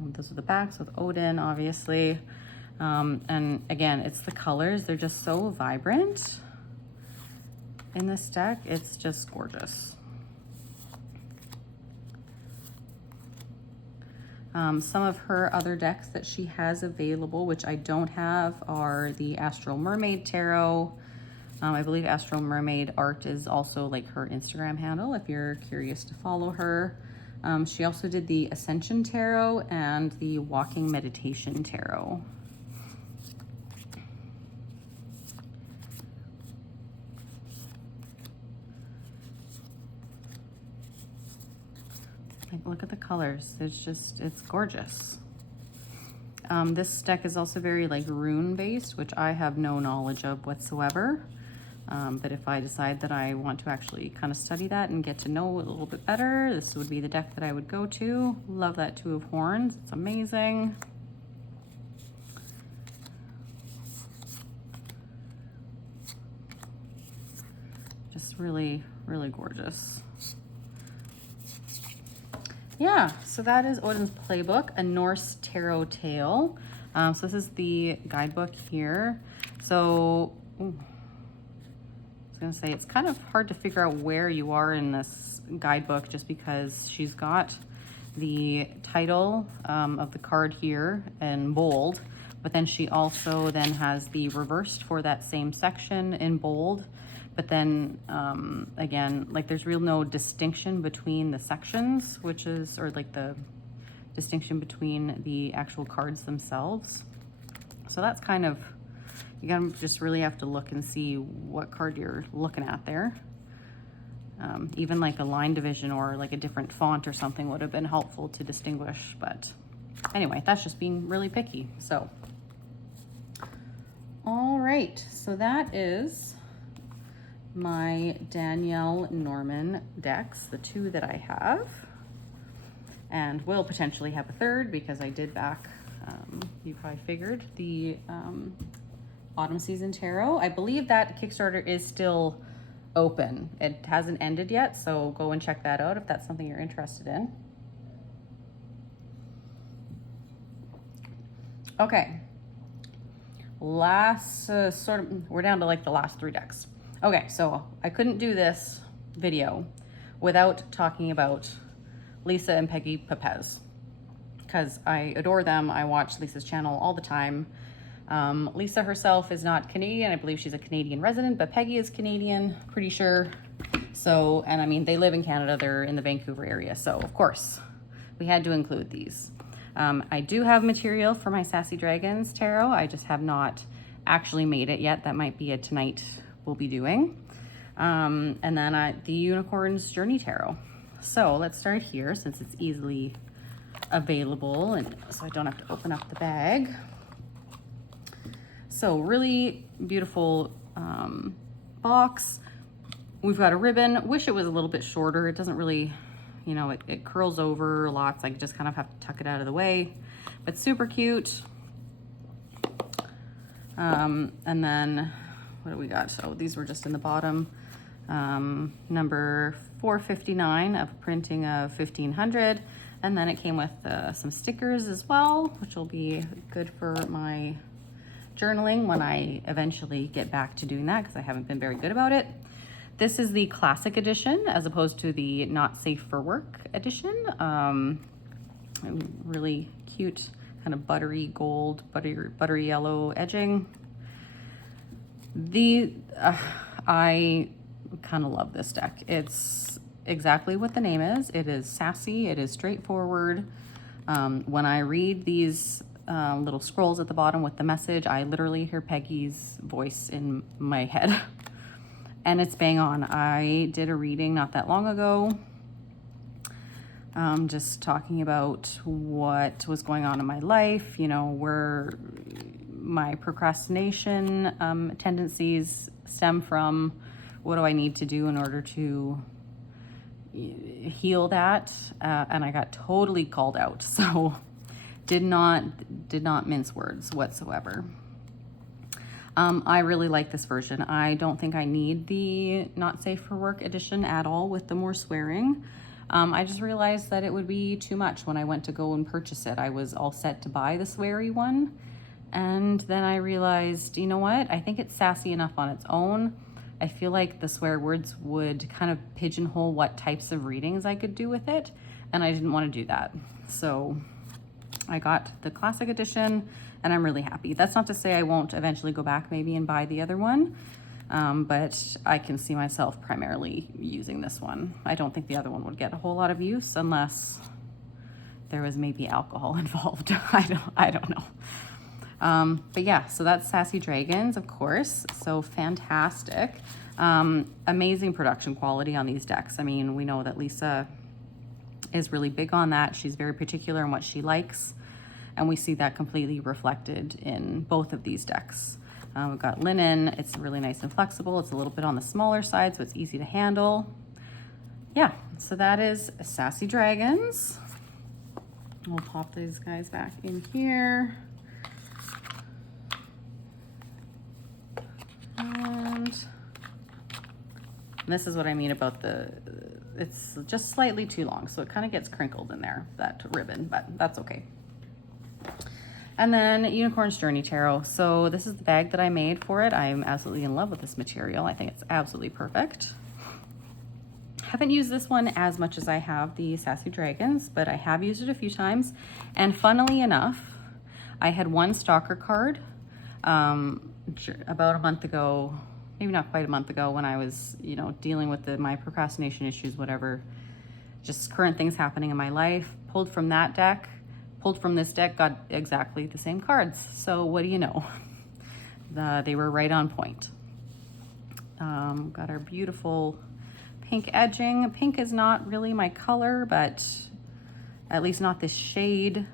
Those are the backs with Odin, obviously. And again, it's the colors. They're just so vibrant in this deck. It's just gorgeous. Some of her other decks that she has available, which I don't have, are the Astral Mermaid Tarot. I believe Astral Mermaid Art is also like her Instagram handle if you're curious to follow her. She also did the Ascension Tarot and the Walking Meditation Tarot. Like, look at the colors. It's gorgeous. This deck is also very like rune based, which I have no knowledge of whatsoever. But if I decide that I want to actually kind of study that and get to know it a little bit better, this would be the deck that I would go to. Love that Two of Horns. It's amazing. Just really, really gorgeous. Yeah, so that is Odin's Playbook, a Norse Tarot Tale. So this is the guidebook here. So, ooh, I was gonna say, it's kind of hard to figure out where you are in this guidebook just because she's got the title of the card here in bold, but then she also then has the reversed for that same section in bold. But then again, like there's real no distinction between the sections, which is, or like the distinction between the actual cards themselves. So that's kind of, you gotta just really have to look and see what card you're looking at there. Even like a line division or like a different font or something would have been helpful to distinguish. But anyway, that's just being really picky. So All right, so that is my Danielle Norman decks, the two that I have. And will potentially have a third because I did back, you probably figured, the Autumn Season Tarot. I believe that Kickstarter is still open. It hasn't ended yet, so go and check that out if that's something you're interested in. Okay, last we're down to like the last three decks. Okay, so I couldn't do this video without talking about Lisa and Peggy Papez because I adore them. I watch Lisa's channel all the time. Lisa herself is not Canadian. I believe she's a Canadian resident, but Peggy is Canadian, pretty sure. So, and I mean, they live in Canada. They're in the Vancouver area. So of course we had to include these. I do have material for my Sassy Dragons Tarot. I just have not actually made it yet. That might be a tonight we'll be doing. And then the Unicorn's Journey Tarot. So let's start here since it's easily available and so I don't have to open up the bag. So really beautiful box. We've got a ribbon. Wish it was a little bit shorter. It doesn't really, you know, it curls over a lot, so I just kind of have to tuck it out of the way, but super cute. And then what do we got? So these were just in the bottom. Number 459 of printing of 1500. And then it came with some stickers as well, which will be good for my journaling when I eventually get back to doing that because I haven't been very good about it. This is the classic edition as opposed to the not safe for work edition. Really cute, kind of buttery gold, buttery yellow edging. I kind of love this deck. It's exactly what the name is. It is sassy, it is straightforward. When I read these little scrolls at the bottom with the message, I literally hear Peggy's voice in my head. And it's bang on. I did a reading not that long ago, just talking about what was going on in my life, you know, where my procrastination tendencies stem from. What do I need to do in order to heal that? And I got totally called out. So did not mince words whatsoever. I really like this version. I don't think I need the not safe for work edition at all with the more swearing. I just realized that it would be too much when I went to go and purchase it. I was all set to buy the sweary one. And then I realized, you know what? I think it's sassy enough on its own. I feel like the swear words would kind of pigeonhole what types of readings I could do with it. And I didn't want to do that. So I got the classic edition and I'm really happy. That's not to say I won't eventually go back maybe and buy the other one, but I can see myself primarily using this one. I don't think the other one would get a whole lot of use unless there was maybe alcohol involved. I don't know. But yeah, so that's Sassy Dragons, of course. So fantastic. Amazing production quality on these decks. I mean, we know that Lisa is really big on that. She's very particular in what she likes. And we see that completely reflected in both of these decks. We've got linen. It's really nice and flexible. It's a little bit on the smaller side, so it's easy to handle. Yeah, so that is Sassy Dragons. We'll pop these guys back in here. And this is what I mean about it's just slightly too long, so it kind of gets crinkled in there, that ribbon, but that's okay. And then Unicorn's Journey Tarot. So this is the bag that I made for it. I'm absolutely in love with this material. I think it's absolutely perfect. Haven't used this one as much as I have the Sassy Dragons, but I have used it a few times. And funnily enough, I had one stalker card about a month ago, maybe not quite a month ago, when I was, you know, dealing with my procrastination issues, whatever, just current things happening in my life. Pulled from that deck, pulled from this deck, got exactly the same cards. So what do you know? They were right on point. Got our beautiful pink edging. Pink is not really my color, but at least not this shade,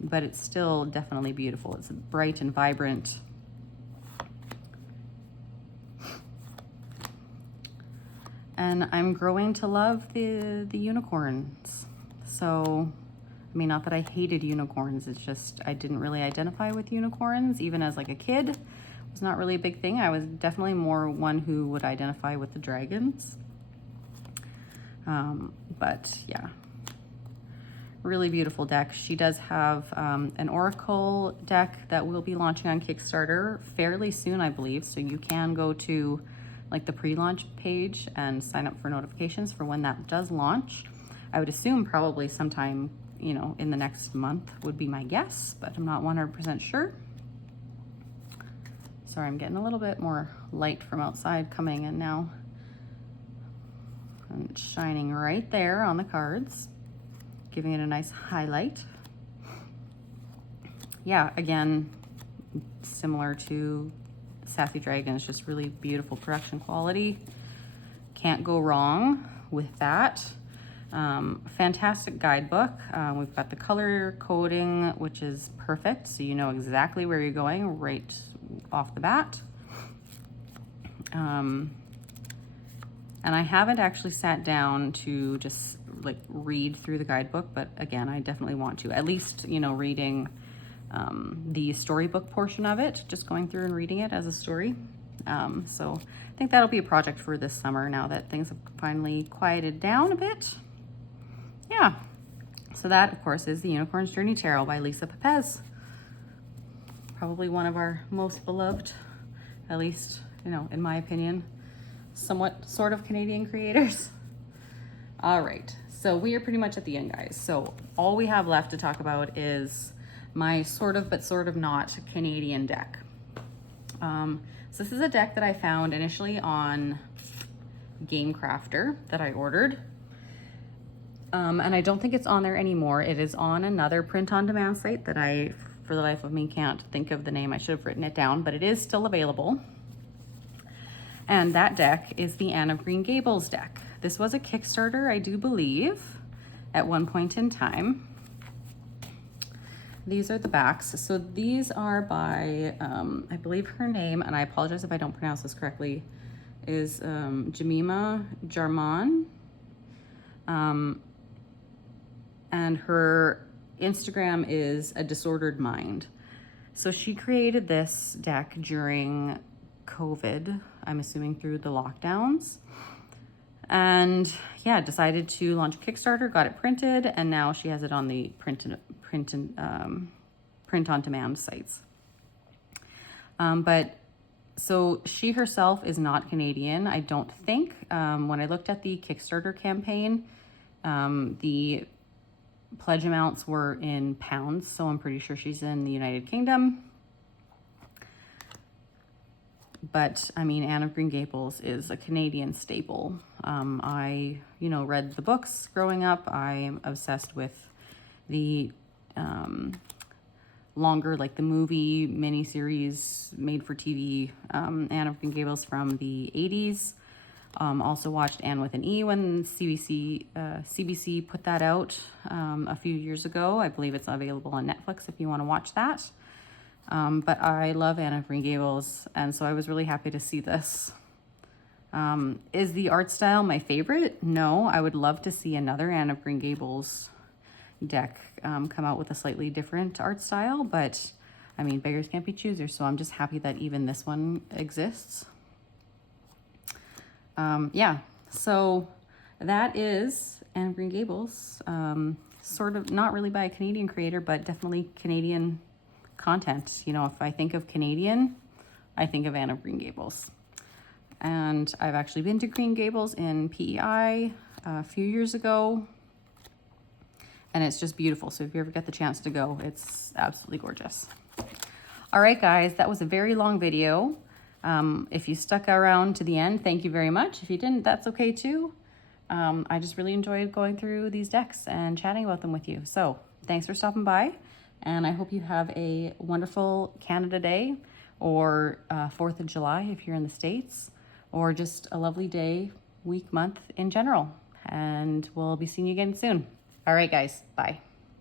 but it's still definitely beautiful. It's bright and vibrant. And I'm growing to love the unicorns. So, I mean, not that I hated unicorns, it's just I didn't really identify with unicorns, even as like a kid. It was not really a big thing. I was definitely more one who would identify with the dragons. But yeah, really beautiful deck. She does have an Oracle deck that will be launching on Kickstarter fairly soon, I believe. So you can go to like the pre-launch page and sign up for notifications for when that does launch. I would assume probably sometime, you know, in the next month would be my guess, but I'm not 100% sure. Sorry, I'm getting a little bit more light from outside coming in now. And it's shining right there on the cards, giving it a nice highlight. Yeah, again, similar to Sassy Dragons, just really beautiful production quality. Can't go wrong with that. Fantastic guidebook. We've got the color coding, which is perfect, so you know exactly where you're going right off the bat. And I haven't actually sat down to just like read through the guidebook, but again, I definitely want to, at least, you know, reading the storybook portion of it, just going through and reading it as a story. So I think that'll be a project for this summer now that things have finally quieted down a bit. Yeah, so that of course is The Unicorn's Journey Tarot by Lisa Papez. Probably one of our most beloved, at least, you know, in my opinion, somewhat sort of Canadian creators. All right, so we are pretty much at the end, guys. So all we have left to talk about is my sort of but sort of not Canadian deck. So this is a deck that I found initially on Game Crafter that I ordered. And I don't think it's on there anymore. It is on another print-on-demand site that I, for the life of me, can't think of the name. I should have written it down, but it is still available. And that deck is the Anne of Green Gables deck. This was a Kickstarter, I do believe, at one point in time. These are the backs. So these are by, I believe her name, and I apologize if I don't pronounce this correctly, is Jemima, Jarman. And her Instagram is A Disordered Mind. So she created this deck during COVID, I'm assuming through the lockdowns. And yeah, decided to launch a Kickstarter, got it printed, and now she has it on the print on demand sites. But so she herself is not Canadian, I don't think. When I looked at the Kickstarter campaign, the pledge amounts were in pounds, so I'm pretty sure she's in the United Kingdom. But I mean, Anne of Green Gables is a Canadian staple. I, you know, read the books growing up. I'm obsessed with the longer, like the movie miniseries made for TV, Anne of Green Gables from the 80s. Also watched Anne with an E when CBC put that out a few years ago. I believe it's available on Netflix if you want to watch that. But I love Anne of Green Gables, and so I was really happy to see this. Is the art style my favorite? No, I would love to see another Anne of Green Gables deck come out with a slightly different art style, but I mean, beggars can't be choosers, so I'm just happy that even this one exists. Yeah, so that is Anne of Green Gables, sort of not really by a Canadian creator, but definitely Canadian content. You know, if I think of Canadian, I think of Anne of Green Gables. And I've actually been to Green Gables in PEI a few years ago, and it's just beautiful. So if you ever get the chance to go, it's absolutely gorgeous. All right, guys, that was a very long video. If you stuck around to the end, thank you very much. If you didn't, that's okay too. I just really enjoyed going through these decks and chatting about them with you. So thanks for stopping by, and I hope you have a wonderful Canada Day, or 4th of July if you're in the States, or just a lovely day, week, month in general. And we'll be seeing you again soon. All right, guys, bye.